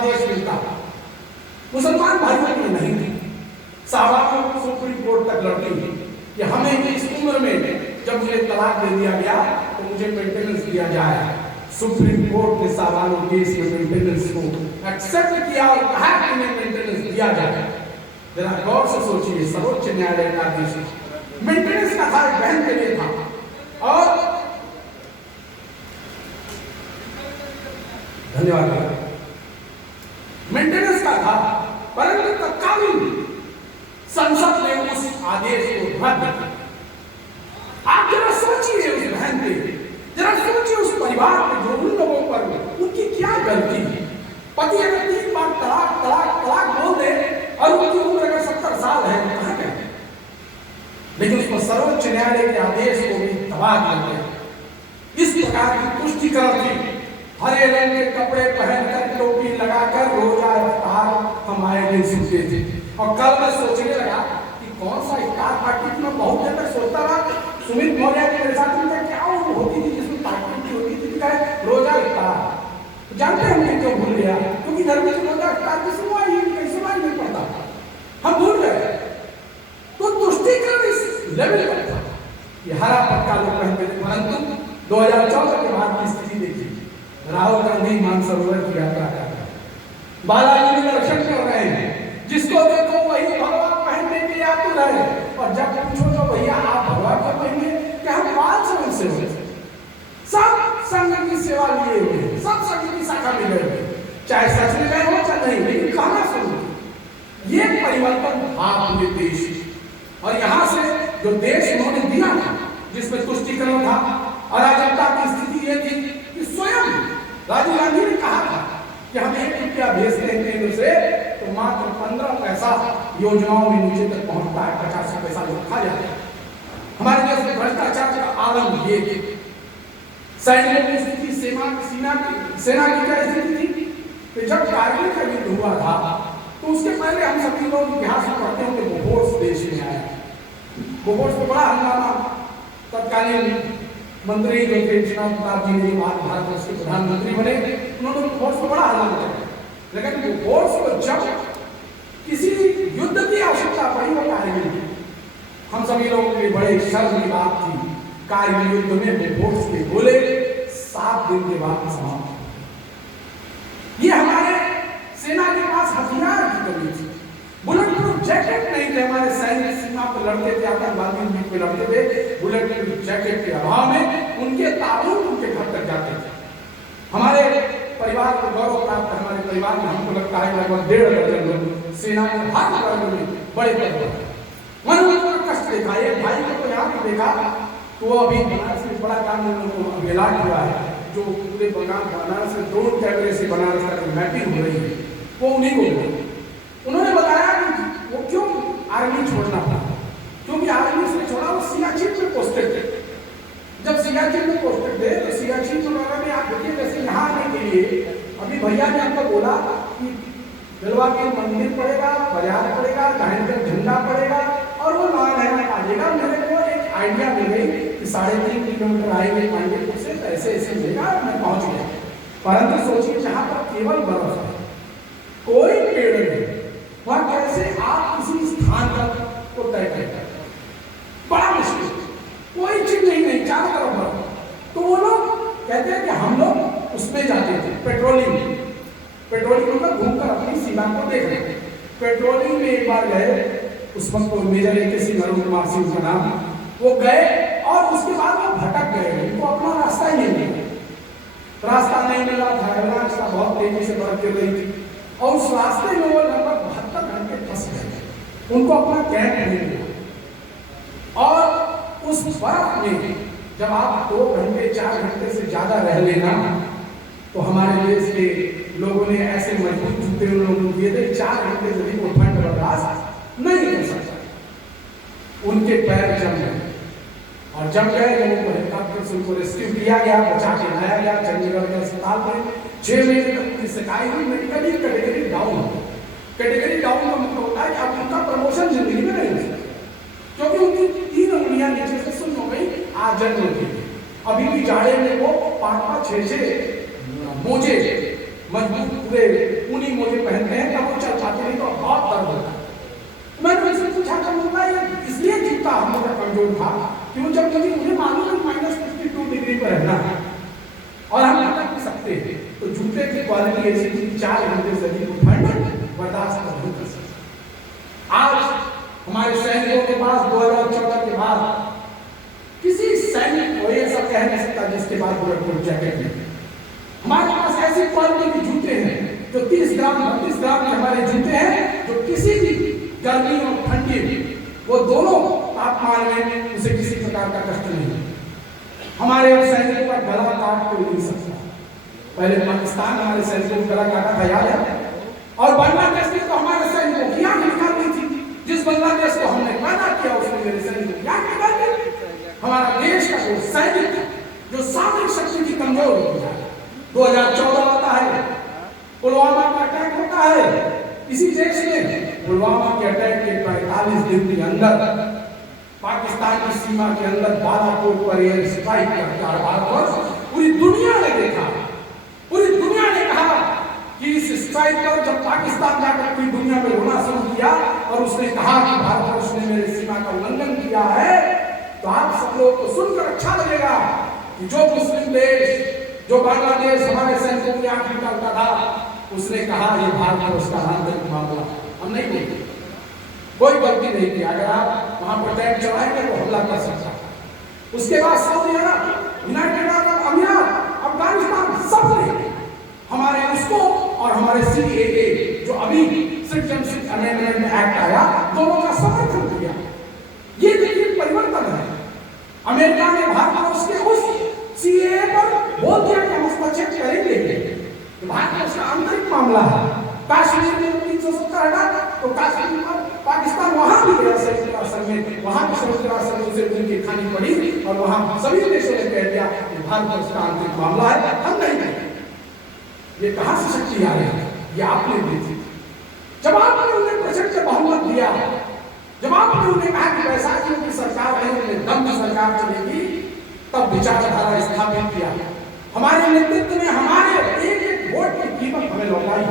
आदेश मिलता, मुसलमान भाइयों की नहीं थी। साहबा को सुप्रीम कोर्ट तक लड़ती थी कि हमें इस उम्र में जब मुझे तलाक दे दिया गया तो मुझे मेंटेनेंस दिया जाए। सुप्रीम कोर्ट ने साहबानों केस में मेंटेनेंस को एक्सेप्ट किया और कहा कि इन्हें मेंटेनेंस दिया जाए। जरा गौर से सोचिए, सर्वोच्च न्यायालय का आदेश मेंटेनेंस का था, बहन के लिए था। और धन्यवाद, मेंटेनेंस का था, परंतु तत्कालीन संसद ने उस आदेश को रद्द किया। आप जरा सोचिए उस बहन पे, जरा सोचिए उस परिवार पे, जो उन लोगों पर उनकी क्या गलती है। पति अगर 3 बार तलाक तलाक तलाक बोल दे और उनकी उम्र अगर 70 साल है तो कहां गए, लेकिन उसको सर्वोच्च न्यायालय के आदेश को भी दबा दिया गया। इस प्रकार की तुष्टिकरण थी। हरे रंग के कपड़े पहनकर, टोपी लगाकर रोजा इफ्तार हम आए दिन सुनते थे। और कल मैं सोचने लगा कि कौन सा इफ्तार पार्टी में बहुत देर तक सोचता रहा। सुमित मौर्य के मेरे साथ उनका क्या होती थी जिसमें पार्टी होती थी, क्या रोजा इफ्तार। जानते हैं हमने क्यों भूल गया? क्योंकि घर में रोजा इफ्तार की सुनवाई नहीं पड़ता, हम भूल गए। तो तुष्टिकरण इस लेवल पर था, ये हरा पक्का लोग पहनते थे। परंतु 2014 के बाद की स्थिति देखिए, राहुल गांधी मानसरोवर की यात्रा कर रहे हैं, बालाजी में दर्शन कर रहे हैं, जिसको देखो वही भगवा पहनने के आतुर है। और जब पूछो तो भैया आप भगवा क्यों पहने, क्या हम 5 साल से हो, सब संघ की सेवा लिए हुए, सब संघ की शाखा में गए, चाहे सच में गए हो चाहे नहीं, लेकिन कहना सुनो, ये परिवर्तन था पूरे देश। और यहाँ से जो देश उन्होंने दिया था, जिसमें तुष्टिकरण था, अराजकता की स्थिति ये थी कि स्वयं राजीव गांधी ने कहा था कि हम 1 रुपया भेजते हैं केंद्र से तो मात्र 15 पैसा योजनाओं में नीचे तक पहुंचता है, 50 पैसा खा जाता है। हमारे देश में भ्रष्टाचार का आलम ये सैनिकों की स्थिति, सेना की क्या स्थिति थी कि जब कारगिल का युद्ध हुआ था तो उसके पहले हम सभी लोग इतिहास में पढ़ते हैं कि बोफोर्स देश में आया। बोफोर्स में बड़ा हंगामा, तत्कालीन मंत्री जो थे चुनाव प्रताप जी ने भारत वर्ष के प्रधानमंत्री बने, उन्होंने बोफोर्स को बड़ा हंगामा किया। लेकिन बोफोर्स को जब किसी युद्ध की आवश्यकता पड़ी वो कारगिल की, हम सभी लोगों के लिए बड़े शर्म की बात थी। कारगिल युद्ध में बोफोर्स के गोले 7 दिन के बाद समाप्त। ये हमारे सेना के पास हथियार की कमी थी, बुलेट प्रूफ जैकेट नहीं थे। हमारे सैनिक सीमा पर लड़ते थे, आतंकवादी बीच में लड़ते थे, बुलेट प्रूफ जैकेट के अभाव में उनके ताबूत उनके घर तक जाते थे। हमारे परिवार को गौरव प्राप्त है, हमारे परिवार में हमको लगता है लगभग 1.5 दर्जन लोग सेना में हर वर्ग में बड़े पद पर। मैंने उनका कष्ट देखा, एक भाई को तो यहाँ भी देखा तो वो अभी बनारस में बड़ा काम उनको अभिलाष हुआ है, जो पूरे बंगाल बनारस में ड्रोन कैमरे से बनारस तक मैपिंग हो रही है, वो उन्हीं को मिला। उन्होंने बताया कि वो क्यों आर्मी छोड़ना पड़ा, क्योंकि आर्मी से छोड़ा वो सियाचिन में पोस्टेड थे। जब सियाचिन में पोस्टेड थे तो सियाचिन वगैरह में आप देखिए जैसे यहाँ आने के लिए अभी भैया ने आपको बोला कि जलवा के मंदिर पड़ेगा, बाजार पड़ेगा, गांधी झंडा पड़ेगा और वो नया आ जाएगा। मेरे को एक आइडिया मिल गई कि 3.5 किलोमीटर आएंगे मांडेपुर से, ऐसे ऐसे मिलेगा, मैं पहुंच गया। परंतु सोचिए जहाँ पर केवल बर्फ है, कोई पेड़ नहीं, वहां कैसे आप किसी स्थान को तय करें, बड़ा मुश्किल, कोई चीज नहीं, चारों तरफ बर्फ। तो वो लोग कहते हैं कि हम लोग उसमें जाते थे पेट्रोलिंग मतलब घूमकर अपनी सीमा को देख रहे। पेट्रोलिंग में एक बार गए, उस वक्त तो मेजर AK सिंह अरुण कुमार सिंह का नाम, वो गए और उसके बाद वो भटक गए, उनको अपना रास्ता ही नहीं मिला, रास्ता नहीं मिला था, रास्ता बहुत तेजी से बढ़ गिर रही थी और उस रास्ते में वो लगभग 72 घंटे फंस गए, उनको अपना कैंप नहीं मिला। और उस बर्फ में जब आप 2 घंटे 4 घंटे से ज्यादा रह लेना, तो हमारे देश के लोगों ने ऐसे मजबूत जूते उन लोगों को दिए थे, 4 घंटे से भी वो ठंड बर्दाश्त नहीं कर सकता, उनके पैर जम गए। और जब गए लोगों को हेलीकॉप्टर से उनको रेस्क्यू किया गया, बचा के लाया गया चंडीगढ़ के अस्पताल में। 6 महीने तक उनकी शिकायत हुई, मेडिकली कैटेगरी डाउन हो। कैटेगरी डाउन का मतलब होता है कि अब उनका प्रमोशन जिंदगी में नहीं हो सकता, क्योंकि उनकी 3 उंगलियां नीचे से सुन्न हो गई आजन्म की। अभी भी जाड़े में वो 5-5, 6-6 मोजे मजबूत पूरे ऊनी मोजे पहनते हैं तब वो चल पाते, नहीं तो बहुत दर्द होता है। मैंने उनसे पूछा था, मुझे ये इसलिए जूता हम लोग का कमजोर था कि वो जब मुझे मालूम है -52 डिग्री पर रहना है और हम लटक भी सकते हैं, तो जूते की क्वालिटी ऐसी थी 4 घंटे से अधिक ठंड बर्दाश्त नहीं कर सकते। आज हमारे सैनिकों के पास 2014 के बाद किसी सैनिक को ऐसा कह नहीं सकता जिसके बाद बुलेट प्रूफ जैकेट नहीं। हमारे पास ऐसी क्वालिटी के जूते हैं जो 30 ग्राम 32 ग्राम के हमारे जूते हैं, जो किसी भी गर्मी और ठंडी वो दोनों तापमान में उसे किसी प्रकार का कष्ट नहीं है। हमारे सैनिकों का गला काट कोई नहीं सकता। पहले पाकिस्तान हमारे सैनिकों का गला काटा था, याद है? और बांग्लादेश ने तो हमारे सैनिकों की आंख निकाल दी थी। जिस बांग्लादेश को हमने पैदा किया उसने मेरे सैनिकों की आंख निकाल दी। हमारा देश का जो सैनिक जो सामरिक शक्ति की कमजोर होती है, 2014 आता है, पुलवामा का अटैक होता है। इसी देश में पुलवामा के अटैक के 45 दिन के अंदर पाकिस्तान की सीमा के अंदर बालाकोट पर एयर स्ट्राइक करता है भारत। पूरी दुनिया ने देखा, पूरी दुनिया ने कहा कि इस स्ट्राइक पर जब पाकिस्तान जाकर पूरी दुनिया में रोना शुरू किया और उसने कहा कि भारत ने मेरे सीमा का उल्लंघन किया है, तो आप सब लोग को सुनकर अच्छा लगेगा कि जो मुस्लिम देश, जो बांग्लादेश हमारे सैनिकों की आंख निकालता था, उसने कहा ये भारत और उसका आंतरिक मामला, हम नहीं बोलते, कोई गलती नहीं की। अगर आप वहां पर टैंक चलाएंगे तो हमला कर सकता है। उसके बाद सऊदी अरब, यूनाइटेड अरब अमीरात, अफगानिस्तान, सबने हमारे उसको और हमारे CAA जो अभी सिटीजनशिप अमेंडमेंट एक्ट आया, दोनों का समर्थन किया। ये देखिए परिवर्तन है। अमेरिका ने भारत और उसके उस CAA पर बोल दिया कि हम उसको चेक करेंगे, भारत उसका आंतरिक मामला है। कश्मीर में 370 हटा तो कश्मीर पर पाकिस्तान वहां भी गया संयुक्त राष्ट्र में, वहां भी संयुक्त राष्ट्र में उसे उनकी खानी पड़ी और वहां सभी देशों ने कह दिया कि भारत उसका आंतरिक मामला है, हम नहीं करेंगे। ये कहां से शक्ति आ रही है? ये आपने दी थी। जब आपने उन्हें प्रचंड बहुमत दिया, जब आपने उन्हें कहा कि बैसाखियों की सरकार नहीं, उन्हें दम की सरकार चलेगी, तब विचारधारा स्थापित किया। हमारे नेतृत्व ने हमारे एक एक वोट की कीमत हमें लौटाई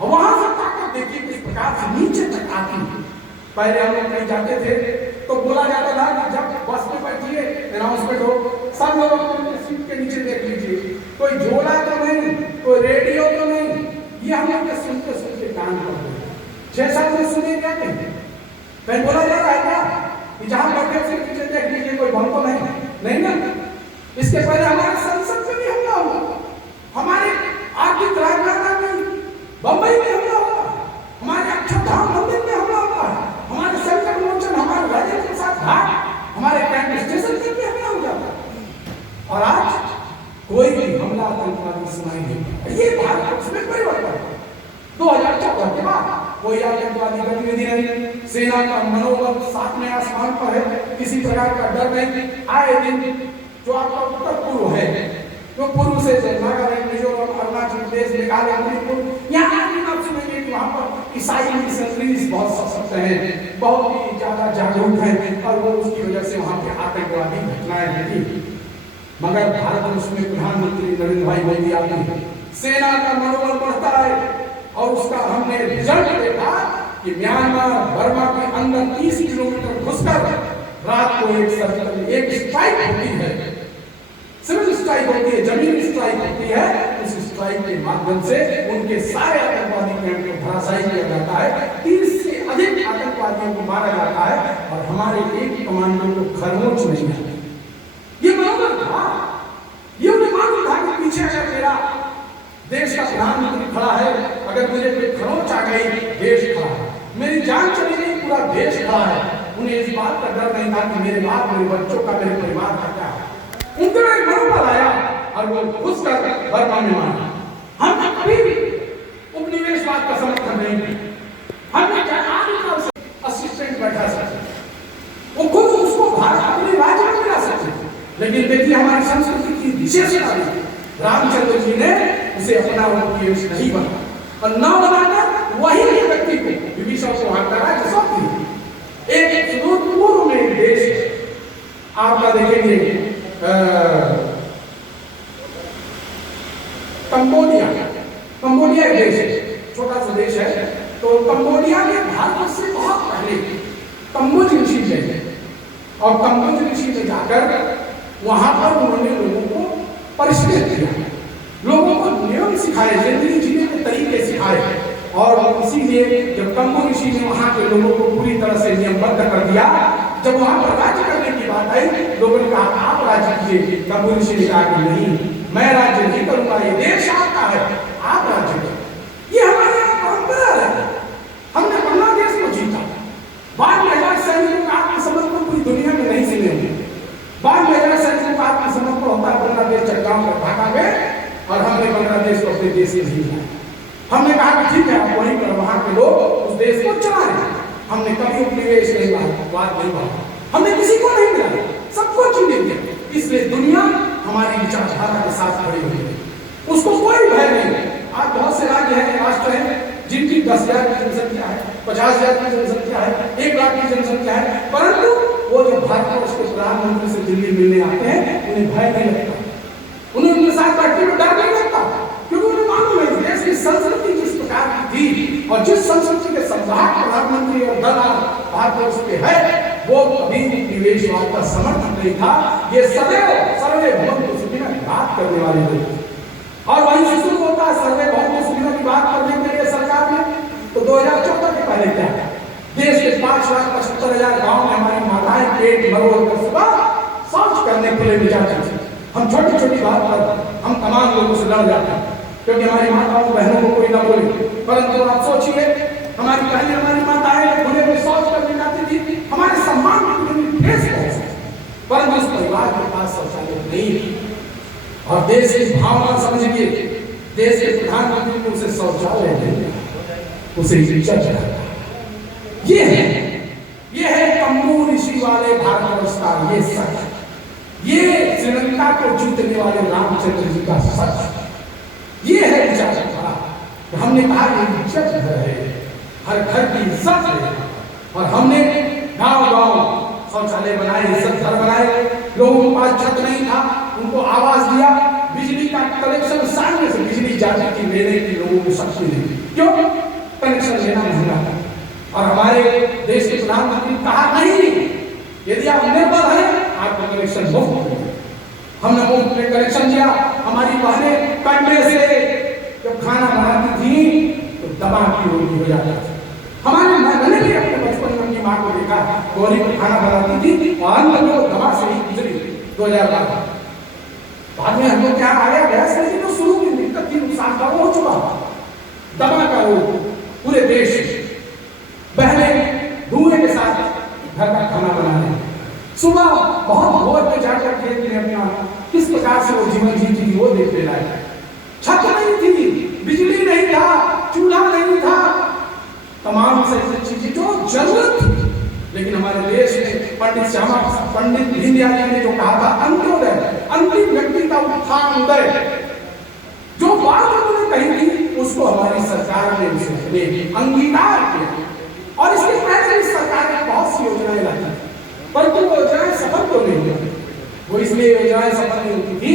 और वहां से ताकत देखिए किस प्रकार से नीचे तक आती है। पहले हम लोग कहीं जाते थे तो बोला जाता था कि जब बस में बैठिए, अनाउंसमेंट हो, सब लोग अपने सीट के नीचे देख लीजिए, कोई झोला तो नहीं, कोई रेडियो तो नहीं। ये हम लोग सुनते सुनते कान पड़ गए। 6-7 दिन सुने क्या नहीं, कहीं बोला जा रहा है क्या कि जहां बैठे सीट नीचे देख लीजिए, कोई बम तो नहीं ना। इसके पहले हमारे संसद में भी हमला हुआ, हमारे आर्थिक राजधानी में बंबई में हमला हुआ, हमारे अक्षरधाम मंदिर में हमला हुआ, हमारे संकट मोचन, हमारे राजेंद्र प्रसाद घाट, हमारे कैंट स्टेशन पे भी हमला हो जाता। और आज कोई भी हमला आतंकवादी सुनाई नहीं। ये भारत उसमें परिवर्तन 2014 के बाद कोई आतंकवादी गतिविधि नहीं, सेना का मनोबल 7वें आसमान पर है, किसी प्रकार का डर नहीं। आए दिन जो आपका उत्तर पूर्व है, जो पूर्व से नागालैंड, मिजोरम, अरुणाचल प्रदेश, मेघालय, मणिपुर, यहाँ आप सुनेंगे कि वहाँ पर ईसाई मिशनरीज बहुत सशक्त हैं, बहुत ही ज्यादा जागरूक हैं और वो उसकी वजह से वहाँ पे आतंकवादी घटनाएं नहीं। मगर भारत उसमें प्रधानमंत्री नरेंद्र भाई मोदी आते हैं, सेना का मनोबल बढ़ता है और उसका हमने रिजल्ट देखा कि म्यांमार बर्मा के अंदर 30 किलोमीटर घुसकर रात को एक स्ट्राइक होती है, सिविल स्ट्राइक होती है, जमीनी स्ट्राइक होती है। उस स्ट्राइक के माध्यम से उनके सारे आतंकवादी कैंप को धराशायी किया जाता है, 30 से अधिक आतंकवादियों को मारा जाता है और हमारे एक कमांडो को खरगोश नहीं है। ये मनोबल था, ये उन्हें मालूम था कि पीछे अगर मेरा देश का प्रधानमंत्री खड़ा है, अगर मुझे कोई खरोच आ गई, देश खड़ा है, मेरी जान चली गई, पूरा देश खड़ा है। उन्हें इस बात का डर नहीं था कि मेरे बाप, मेरे बच्चों का, मेरे परिवार का क्या है। उनके एक मनोबल आया और वो घुसकर बर्मा में मारा। हमने कभी भी उपनिवेशवाद का समर्थन नहीं किया। हमने असिस्टेंट बैठा सकते, वो खुद उसको भारत अपने राज्य में मिला सकते, लेकिन देखिए हमारी संस्कृति की विशेषता है, रामचंद्र जी ने उसे अपना उपनिवेश नहीं बना और न बनाकर वही व्यक्ति को विभीषण को वहां करा जो सौंप एक सुदूर पूर्व में एक देश आपका देखेंगे, कंबोडिया एक देश है। छोटा सा देश है, तो कंबोडिया में भारत से बहुत पहले कंबोज ऋषि गए और कंबोज ऋषि में जाकर वहां पर उन्होंने लोगों को परिष्कृत किया, लोगों को नियम सिखाए, जिंदगी जीने के तरीके सिखाए। और इसीलिए जब कंबोज ऋषि ने वहां के लोगों को पूरी तरह से नियमबद्ध कर दिया, जब वहां पर राज्य करने की बात आई, लोगों ने कहा आप राज्य कीजिए। कंबोज ऋषि ने कहा कि नहीं, मैं राज्य नहीं करूंगा, ये देश आपका है, आप राज्य करें। ये हमारे यहाँ परंपरा है। हमने बांग्लादेश को जीता, बाद में 1000 सैनिकों का आत्मसमर्पण पूरी दुनिया में नहीं सुने होंगे। बाद में 1000 सैनिकों का आत्मसमर्पण होता है, बांग्लादेश चट्टान पर ढाका गए और हमने बांग्लादेश को अपने देश से नहीं लिया। हमने कहा कि ठीक है, आप वहीं पर वहां के लोग उस देश को चलाएं। हमने कभी उपनिवेश नहीं बात नहीं बात, हमने किसी को नहीं मिला, सबको चुने दिया। इसलिए दुनिया हमारी विचारधारा के साथ खड़ी हुई है, उसको कोई भय नहीं। आज बहुत से राज्य हैं, राष्ट्र हैं जिनकी 10,000 की जनसंख्या है, 50,000 की जनसंख्या है, 1 लाख की जनसंख्या है, परंतु वो जो भारतवर्ष के प्रधानमंत्री से दिल्ली मिलने आते हैं उन्हें भय नहीं लगता, उन्हें उनके साथ बैठने में डर नहीं लगता, क्योंकि उन्हें मालूम है देश की संस्कृति जिस प्रकार की थी और जिस संस्कृति के सम्राट प्रधानमंत्री और दल भारतवर्ष के है, वो कभी निवेशवाद का समर्थन नहीं था। ये सदैव सर्वे भवन्तु सुखिनः की बात करने वाले लोग, और वहीं से शुरू होता है सर्वे भवन्तु सुखिनः की बात करने के लिए सरकार ने। तो 2014 के पहले क्या है, देश के 5,75,000 गाँव में हमारी माताएं पेट मरोड़ कर सुबह शौच करने के लिए जाती थी। हम छोटी छोटी बात पर हम तमाम लोगों से लड़ जाते हैं, क्योंकि हमारी माताओं बहनों को कोई ना बोले। परंतु आप सोचिए, हमारी पहले हमारी माताएं खुले में शौच करने जाती थी, हमारे सम्मान की ठेस पहुंची, परंतु उस परिवार के पास शौचालय नहीं। और देश की भावना समझिए, देश के प्रधानमंत्री ने उसे शौचालय नहीं, उसे इज्जत दिया। ये है कंबोज ऋषि वाले भारतवर्ष का ये सच, ये श्रीलंका को जीतने वाले रामचंद्र जी का सच, ये है विचारधारा। हमने कहा ये इज्जत घर है, हर घर की इज्जत है, और हमने गांव-गांव शौचालय बनाए, इज्जत घर बनाए। लोगों के पास छत नहीं था, उनको आवाज दिया, बिजली का कनेक्शन सामने से बिजली जाती थी, लेने की लोगों को शक्ति नहीं, क्यों? कनेक्शन लेना महंगा था। और हमारे देश के प्रधानमंत्री कहा नहीं, यदि आप निर्बल हैं आपको कनेक्शन मुफ्त है। हमने मुफ्त में कनेक्शन दिया। हमारी बहनें कंडे से जब खाना बनाती थी तो दबा की रोटी हो जाती थी। हमारे मैंने भी अपने बचपन में अपनी माँ को देखा, गोरी पर खाना बनाती थी और अंत में वो दबा से ही गुजरी 2012। बाद में हमको क्या आ गया, गैस लेकिन तो शुरू की दिक्कत थी, नुकसान का हो चुका, दबा का रोग पूरे देश। बहनें धुएं के साथ घर का खाना बना रही, सुबह बहुत भोर में जाकर खेत में अपना किस प्रकार से वो जीवन जीती थी वो देखने लायक। छत नहीं थी, बिजली नहीं था, चूल्हा नहीं था, तमाम सारी चीजें जो जरूरत थी। लेकिन हमारे देश में पंडित दीनदयाल जी ने जो कहा था, अंत्योदय, अंतिम व्यक्ति का उत्थान उदय, जो बात उन्होंने कही थी उसको हमारी सरकार ने अंगीकार किया। और इसके पहले सरकार ने बहुत सी योजनाएं लाई, परंतु वो योजनाएं सफल तो नहीं हुई। वो इसलिए योजनाएं सफल नहीं होती थी,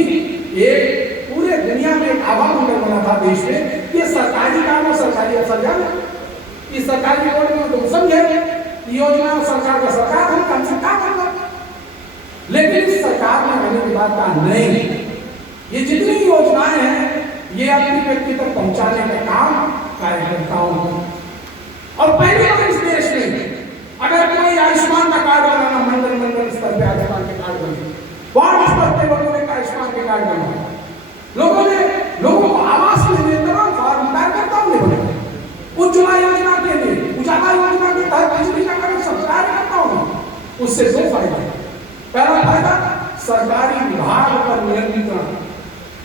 एक पूरे दुनिया में एक आवाम मंडल बना था देश में, ये सरकारी काम और सरकारी अफसर जान, इस सरकारी बोर्ड में तो समझे योजना सरकार का सरकार हम कम से क्या करना। लेकिन इस सरकार में आने के बाद कहा नहीं, ये जितनी योजनाएं हैं ये अपनी व्यक्ति तक पहुंचाने का काम कार्यकर्ताओं का। और पहली बार इस देश में अगर कोई आयुष्मान का कार्ड बनाना, मंडल स्तर पे आयुष्मान के कार्ड बने, वार्ड स्तर पे लोगों ने आयुष्मान के कार्ड बनाया, लोगों को आवास के लिए तमाम फॉर्म कार्यकर्ताओं ने बनाया। उज्ज्वला योजना के लिए, उजाला योजना के तहत बिजली का कनेक्शन कार्यकर्ताओं ने। उससे दो फायदे, पहला फायदा सरकारी विभाग पर नियंत्रण।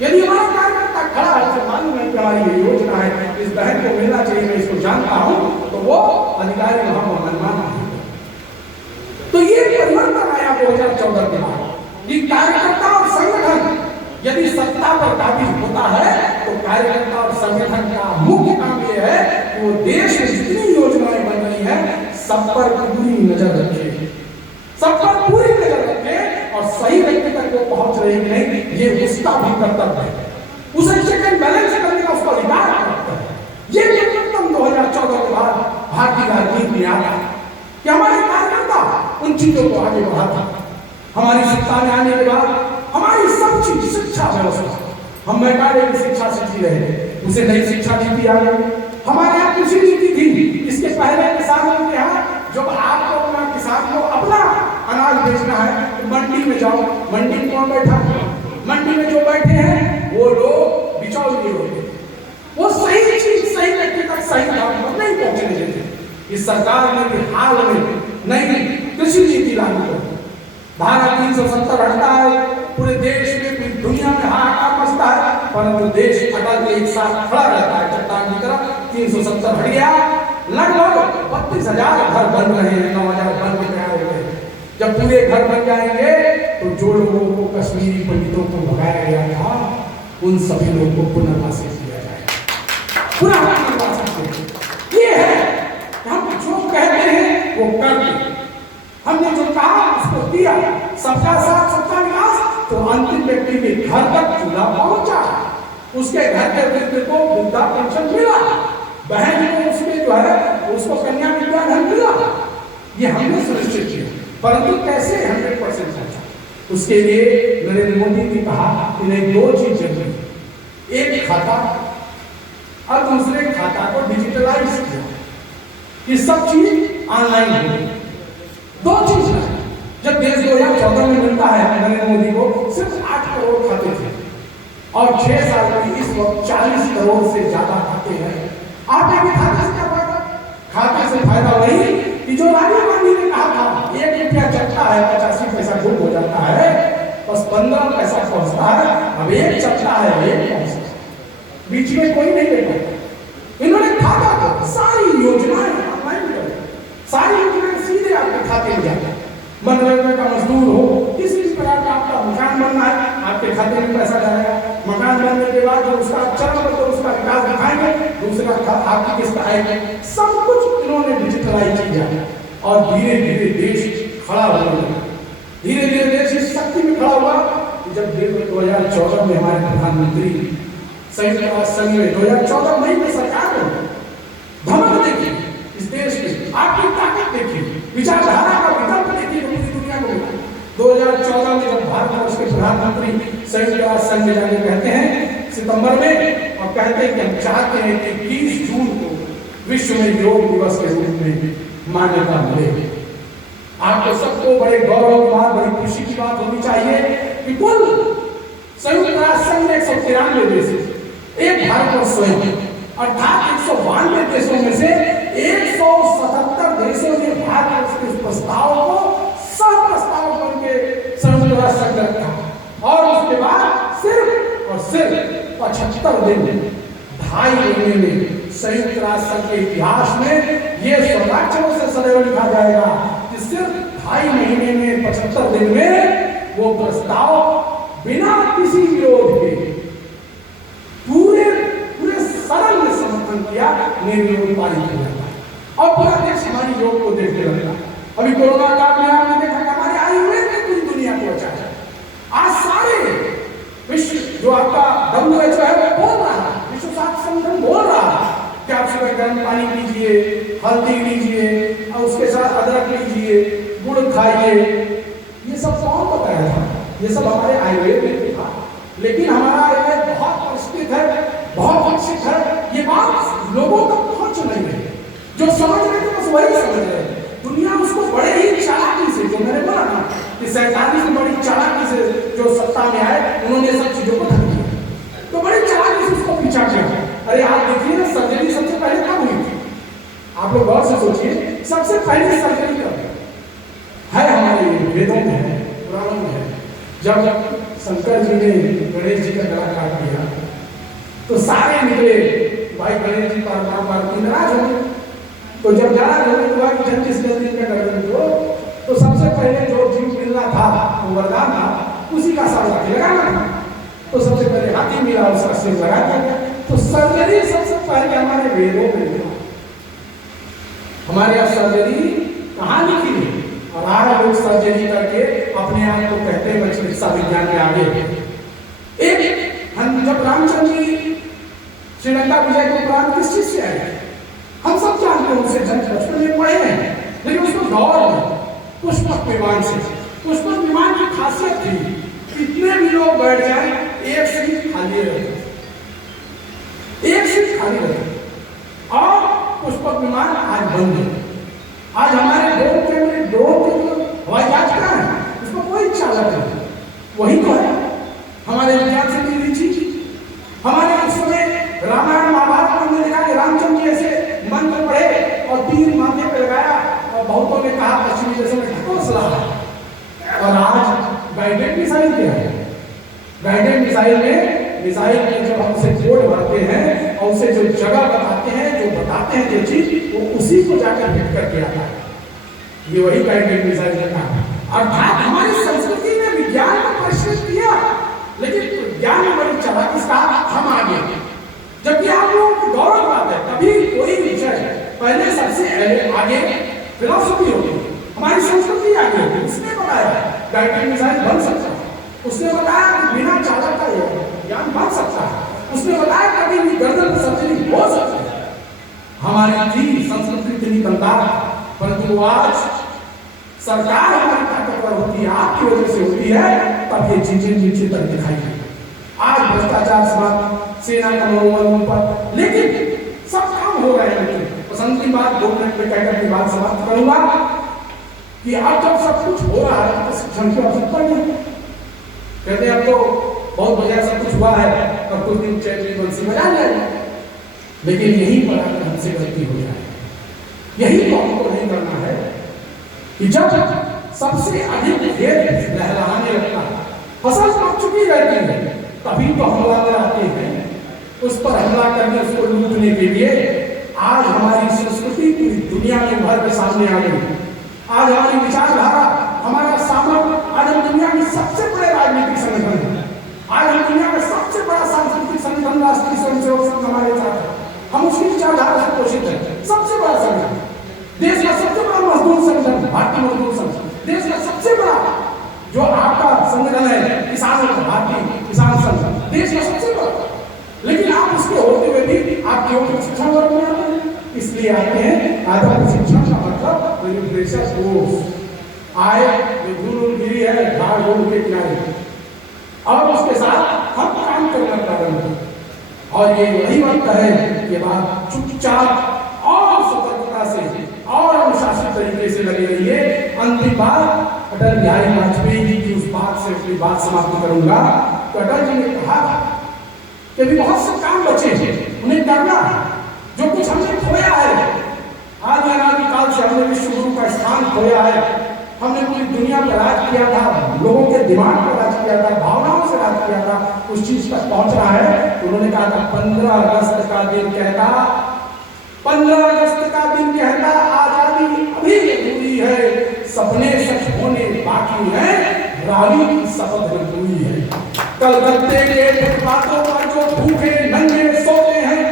यदि हमारा कार्यकर्ता खड़ा है, उसे मालूम है कि हमारी ये योजना है, इस बहन को मिलना चाहिए, मैं इसको जानता हूं, तो वो अधिकारी वहां पर मनमान नहीं। तो ये परिवर्तन आया 2014 के बाद। ये कार्यकर्ता और संगठन यदि सत्ता पर काबिज होता है तो कार्यकर्ता और संगठन का मुख्य काम यह है कि वो देश में जितनी योजनाएं बन रही हैं सब पर पूरी नजर रखे, सब पर पूरी नजर रखे और सही व्यक्ति तक वो पहुंच रही कि नहीं, ये उसका भी कर्तव्य है। उसे चेक एंड बैलेंस करने का उसका अधिकार है। ये बिगाड़े की शिक्षा से जी रहे थे, उसे नई शिक्षा नीति आ गई। हमारे यहाँ कृषि नीति थी, इसके पहले किसानों के यहाँ जब आपको अपना किसान को अपना अनाज बेचना है तो मंडी में जाओ, मंडी में कौन बैठा? मंडी में जो बैठे हैं वो लोग बिचौलिए होते हैं, वो सही चीज सही व्यक्ति तक सही दाम पर नहीं पहुंचने देते। इस सरकार ने भी हाल में नई कृषि नीति लागू कर, धारा 370 हटता है, पूरे देश में पूरी दुनिया में हाहाकार मचता है, परंतु देश अटल एक साथ खड़ा रहता है चट्टान की तरफ। 370 हट गया, लगभग 32,000 घर बन रहे हैं, 9,000 बन के तैयार हो गए। जब पूरे घर बन जाएंगे तो जो लोगों को कश्मीरी पंडितों को भगाया गया था उन सभी लोगों को पुनर्वासित किया जाएगा, पुनर्वासित। ये है हम जो कहते हैं वो करते हैं। हमने जो कहा उसको दिया, सबका साथ सबका विकास, तो अंतिम व्यक्ति के घर तक चूल्हा पहुंचा, उसके घर के वृद्ध को वृद्धा पेंशन मिला, बहन को उसमें जो है उसको कन्या विद्याधन मिला। ये हमने सुनिश्चित किया, परंतु कैसे 100% पहुंचा? उसके लिए नरेंद्र मोदी ने कहा कि नहीं, दो चीज जरूरी है, एक खाता और दूसरे खाता को डिजिटलाइज किया, ये सब चीज ऑनलाइन हो गई। दो चीज है, जब देश 2014 में मिलता है नरेंद्र मोदी को सिर्फ 8 करोड़ खाते थे और 6 साल में इस वक्त 40 करोड़ से ज्यादा खाते हैं। आटे के खाते से क्या फायदा? खाते से फायदा वही कि जो राजीव गांधी ने कहा था 1 रुपया चलता है 85 पैसा गुम हो जाता है, बस 15 पैसा पहुंचता है, अब 1 चलता है 1 पहुंचता है, बीच में कोई नहीं ले पाता। इन्होंने खाता को सारी योजनाएं ऑनलाइन कर, सारी योजनाएं सीधे आपके खाते में जाती है। मनरेगा का मजदूर हो, किसी भी प्रकार का आपका मकान बनना है, आपके खाते में पैसा जाएगा। मकान बनने के बाद जब उसका चरण तो उसका विकास दिखाएंगे, दूसरा आपकी किस्त आएगी। सब कुछ इन्होंने डिजिटलाइज किया और धीरे धीरे देश खड़ा हो गया। धीरे धीरे देश इस शक्ति में खड़ा हुआ। जब 2014 में हमारे प्रधानमंत्री संयुक्त राष्ट्र संघ में 2014 मई में सरकार ने धमक देखी इस देश की, आपकी ताकत देखी, विचारधारा का विकल्प देखी, पूरी दुनिया को मिला। 2014 में जब भारत के प्रधानमंत्री संयुक्त राष्ट्र संघ में जाके कहते हैं सितंबर में, और कहते हैं कि हम चाहते हैं कि 30 जून को विश्व में योग दिवस के रूप में मान्यता मिले। आपको सबको बड़े गौरव की बात, बड़ी खुशी की बात होनी चाहिए कि कुल संयुक्त राष्ट्र संघ में 193 देश, एक भारत और स्वयं, अर्थात 192 देशों में से 177 देशों ने भारत के प्रस्ताव को सह प्रस्ताव करके संयुक्त राष्ट्र संघ रखा। और उसके बाद सिर्फ और सिर्फ 75 दिन, 2.5 महीने में संयुक्त राष्ट्र संघ के इतिहास में ये स्वर्णाक्षरों से सदैव लिखा जाएगा कि सिर्फ 2.5 महीने में 75 दिन में वो प्रस्ताव बिना किसी विरोध के पूरे सदन ने समर्थन किया, निर्विरोध पारित हो जाता और पूरा देश हमारी योग को देखने लगता। अभी कोरोना काल में आपने देखा कि हमारे आयुर्वेद ने पूरी दुनिया को बचाया। आज सारे विश्व जो आपका WHO है वो बोल रहा है, विश्व स्वास्थ्य संगठन बोल रहा है कि आप सुबह गर्म पानी पीजिए, हल्दी लीजिए और उसके साथ अदरक लीजिए, गुड़ खाइए। ये सब कौन बताया था? ये सब हमारे आयुर्वेद में था। लेकिन हमारा आयुर्वेद बहुत परिष्कृत है, बहुत विकसित है, ये बात लोगों तक पहुंच नहीं है। जो समझ रहे थे बस वही समझ रहे हैं। दुनिया उसको बड़े ही चालाकी से, जो मैंने बोला ना कि 47 में बड़ी चालाकी से जो सत्ता में आए उन्होंने सब चीजों को ढक दिया, तो बड़ी चालाकी से उसको पीछा किया। अरे आप देखिए ना, सर्जरी सबसे पहले कब हुई थी? आप लोग गौर से सोचिए, सबसे पहले सर्जरी कब है? हमारे वेदों में है, पुराणों में है। जब शंकर जी ने गणेश जी का गला काट दिया तो सारे निकले, भाई गणेश जी पार्वती नाराज हो गए। तो जब नाराज हो गए तो भाई जल्दी से जल्दी क्या कर दो, तो सबसे पहले जो जीव मिलना था वो वरदान था, उसी का सर लगाना था। तो सबसे पहले हाथी मिला, उसका सिर लगा दिया। तो सर्जरी सबसे पहले हमारे वेदों में मिला। हमारे यहाँ सर्जरी कहाँ लिखी है? और आज लोग सर्जरी करके अपने आप को कहते हैं चिकित्सा विज्ञान में आगे। एक हम जब रामचंद्र जी श्रीलंका विजय के उपरांत किस चीज से आए? हम सब जानते हैं, उनसे जन्म बचपन में पढ़े हैं, लेकिन उसको गौर में पुष्पक विमान से। पुष्पक विमान की खासियत थी, इतने भी लोग बैठ जाए एक सीट खाली रहती, जारी रखी और पुष्पक विमान आज बंद है। आज हमारे ड्रोन के हवाई जहाज कहाँ है? उसको कोई चालक नहीं, वही तो है हमारे विज्ञान से मिली चीज। हमारे उस समय रामायण महाभारत में हमने देखा कि रामचंद्र जी ऐसे मंत्र पढ़े और तीर माथे पे लगाया और बहुतों ने कहा पश्चिमी देशों में ढकोसला है। और आज गाइडेड मिसाइल क्या है? गाइडेड मिसाइल में जब हम उसे कोड भरते हैं और उसे जो जगह बताते हैं जो चीज वो उसी को जाकर हिट करके आता है। ये वही गाइडेड मिसाइल का काम है। अर्थात हमारी संस्कृति ने विज्ञान को परिष्कृत किया, लेकिन विज्ञान में बड़ी चालाकी से हम आगे, जबकि आप लोगों की गौरव बात है कभी कोई विषय पहले सबसे आगे फिलॉसफी होती है, हमारी संस्कृति आगे होती है। उसने बताया गाइडेड मिसाइल बन सकता है, उसने बताया कि बिना चालक का ज्ञान बन सकता है, उसने बताया कभी भी गर्दन सर्जरी हो सकती है। हमारी संस्कृति इतनी दमदार, परंतु आज सरकार हमारी ताकतवर होती है, आपकी वजह से होती है, तब ये चीजें नीचे तक दिखाई देती। आज भ्रष्टाचार समाप्त, सेना का मनोबल पर, लेकिन सब काम हो रहे हैं। लेकिन पसंद की बात 2 मिनट में कहकर की बात समाप्त करूंगा कि अब जब सब कुछ हो रहा है तो शिक्षण की आवश्यकता नहीं। कहते हैं अब तो बहुत बढ़िया सब कुछ हुआ है, अब कुछ दिन चैन की बंसी बजा जाए, लेकिन यही पर अगर हमसे गलती हो जाए, यही तो हमको नहीं करना है कि जब सबसे अधिक खेत लहलहाने लगता है, फसल पक चुकी रहती है, तभी तो हमलावर आते हैं उस पर हमला करके उसको लूटने के लिए। आज हमारी संस्कृति पूरी दुनिया में उभर के सामने आ गई। आज हमारी विचारधारा, हमारा सामर्थ्य, आज हम दुनिया में सबसे बड़े राजनीतिक संगठन है, आज हम दुनिया में सबसे बड़ा सांस्कृतिक संगठन राष्ट्रीय स्वयंसेवक संघ हमारे साथ है, हम उसकी विचारधारा से पोषित है। सबसे बड़ा संगठन, देश का सबसे बड़ा मजदूर संगठन भारतीय मजदूर संघ, देश का सबसे बड़ा जो आपका संगठन है किसानों का भारतीय किसान संघ, देश का सबसे बड़ा, लेकिन आप उसके होते हुए भी आप क्यों शिक्षा वर्ग में आते हैं? इसलिए आते हैं आधार शिक्षा का मतलब आए गिरी है घाट रोड के किनारे, और उसके साथ हम काम करना प्रारंभ करें। और ये वही वक्त है कि बात चुपचाप और सतर्कता से और अनुशासित तरीके से लगे रहिए। अंतिम बात अटल बिहारी वाजपेयी जी की उस बात से अपनी बात समाप्त करूंगा। तो अटल जी ने कहा कि भी बहुत से काम बचे हैं, उन्हें करना है। जो कुछ हमने खोया है, आदि अनादि काल से हमने विश्व गुरु का स्थान खोया है, हमने पूरी दुनिया पर राज किया था, लोगों के दिमाग पर राज किया था, भावनाओं से राज किया था, उस चीज तक पहुंचना है। तो उन्होंने कहा था 15 अगस्त का दिन कहता, 15 अगस्त का दिन कहता आजादी अभी अधूरी है, सपने सच होने बाकी है, रानी की शपथ हुई है। कलकत्ते के फुटपाथों पर जो भूखे नंगे सोते हैं,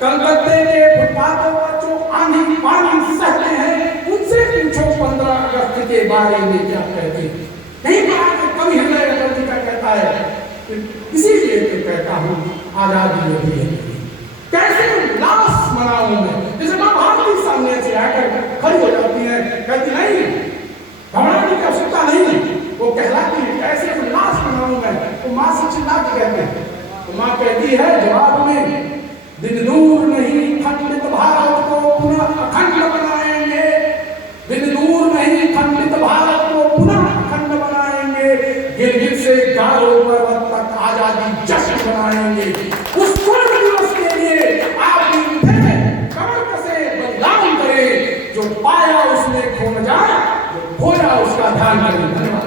कलकत्ते के फुटपाथों पर जो आंधी पानी सहते हैं, उनसे पूछो 15 अगस्त के बारे में क्या कहते हैं। नहीं कहा कि कवि हृदय अटल जी का कहता है, इसीलिए तो कहता हूँ आजादी अभी है। कैसे उल्लास मनाऊं मैं, जैसे माँ भारती सामने से आकर खड़ी हो जाती है, कहती नहीं घबराने की आवश्यकता नहीं, वो कहलाती है कैसे उल्लास मनाऊं मैं। तो माँ से चिल्ला के कहते हैं, तो माँ कहती है जवाब में, दिन दूर नहीं खंडित भारत को पुनः अखंड बनाएंगे, दिन दूर नहीं खंडित भारत को पुनः अखंड बनाएंगे, गिलगित से गारो पर्वत तक आजादी जश्न बनाएंगे। उस स्वर्ण दिवस के लिए आप कमर कसे बलिदान करें, जो पाया उसमें खो न जाए, जो खोया उसका ध्यान करें।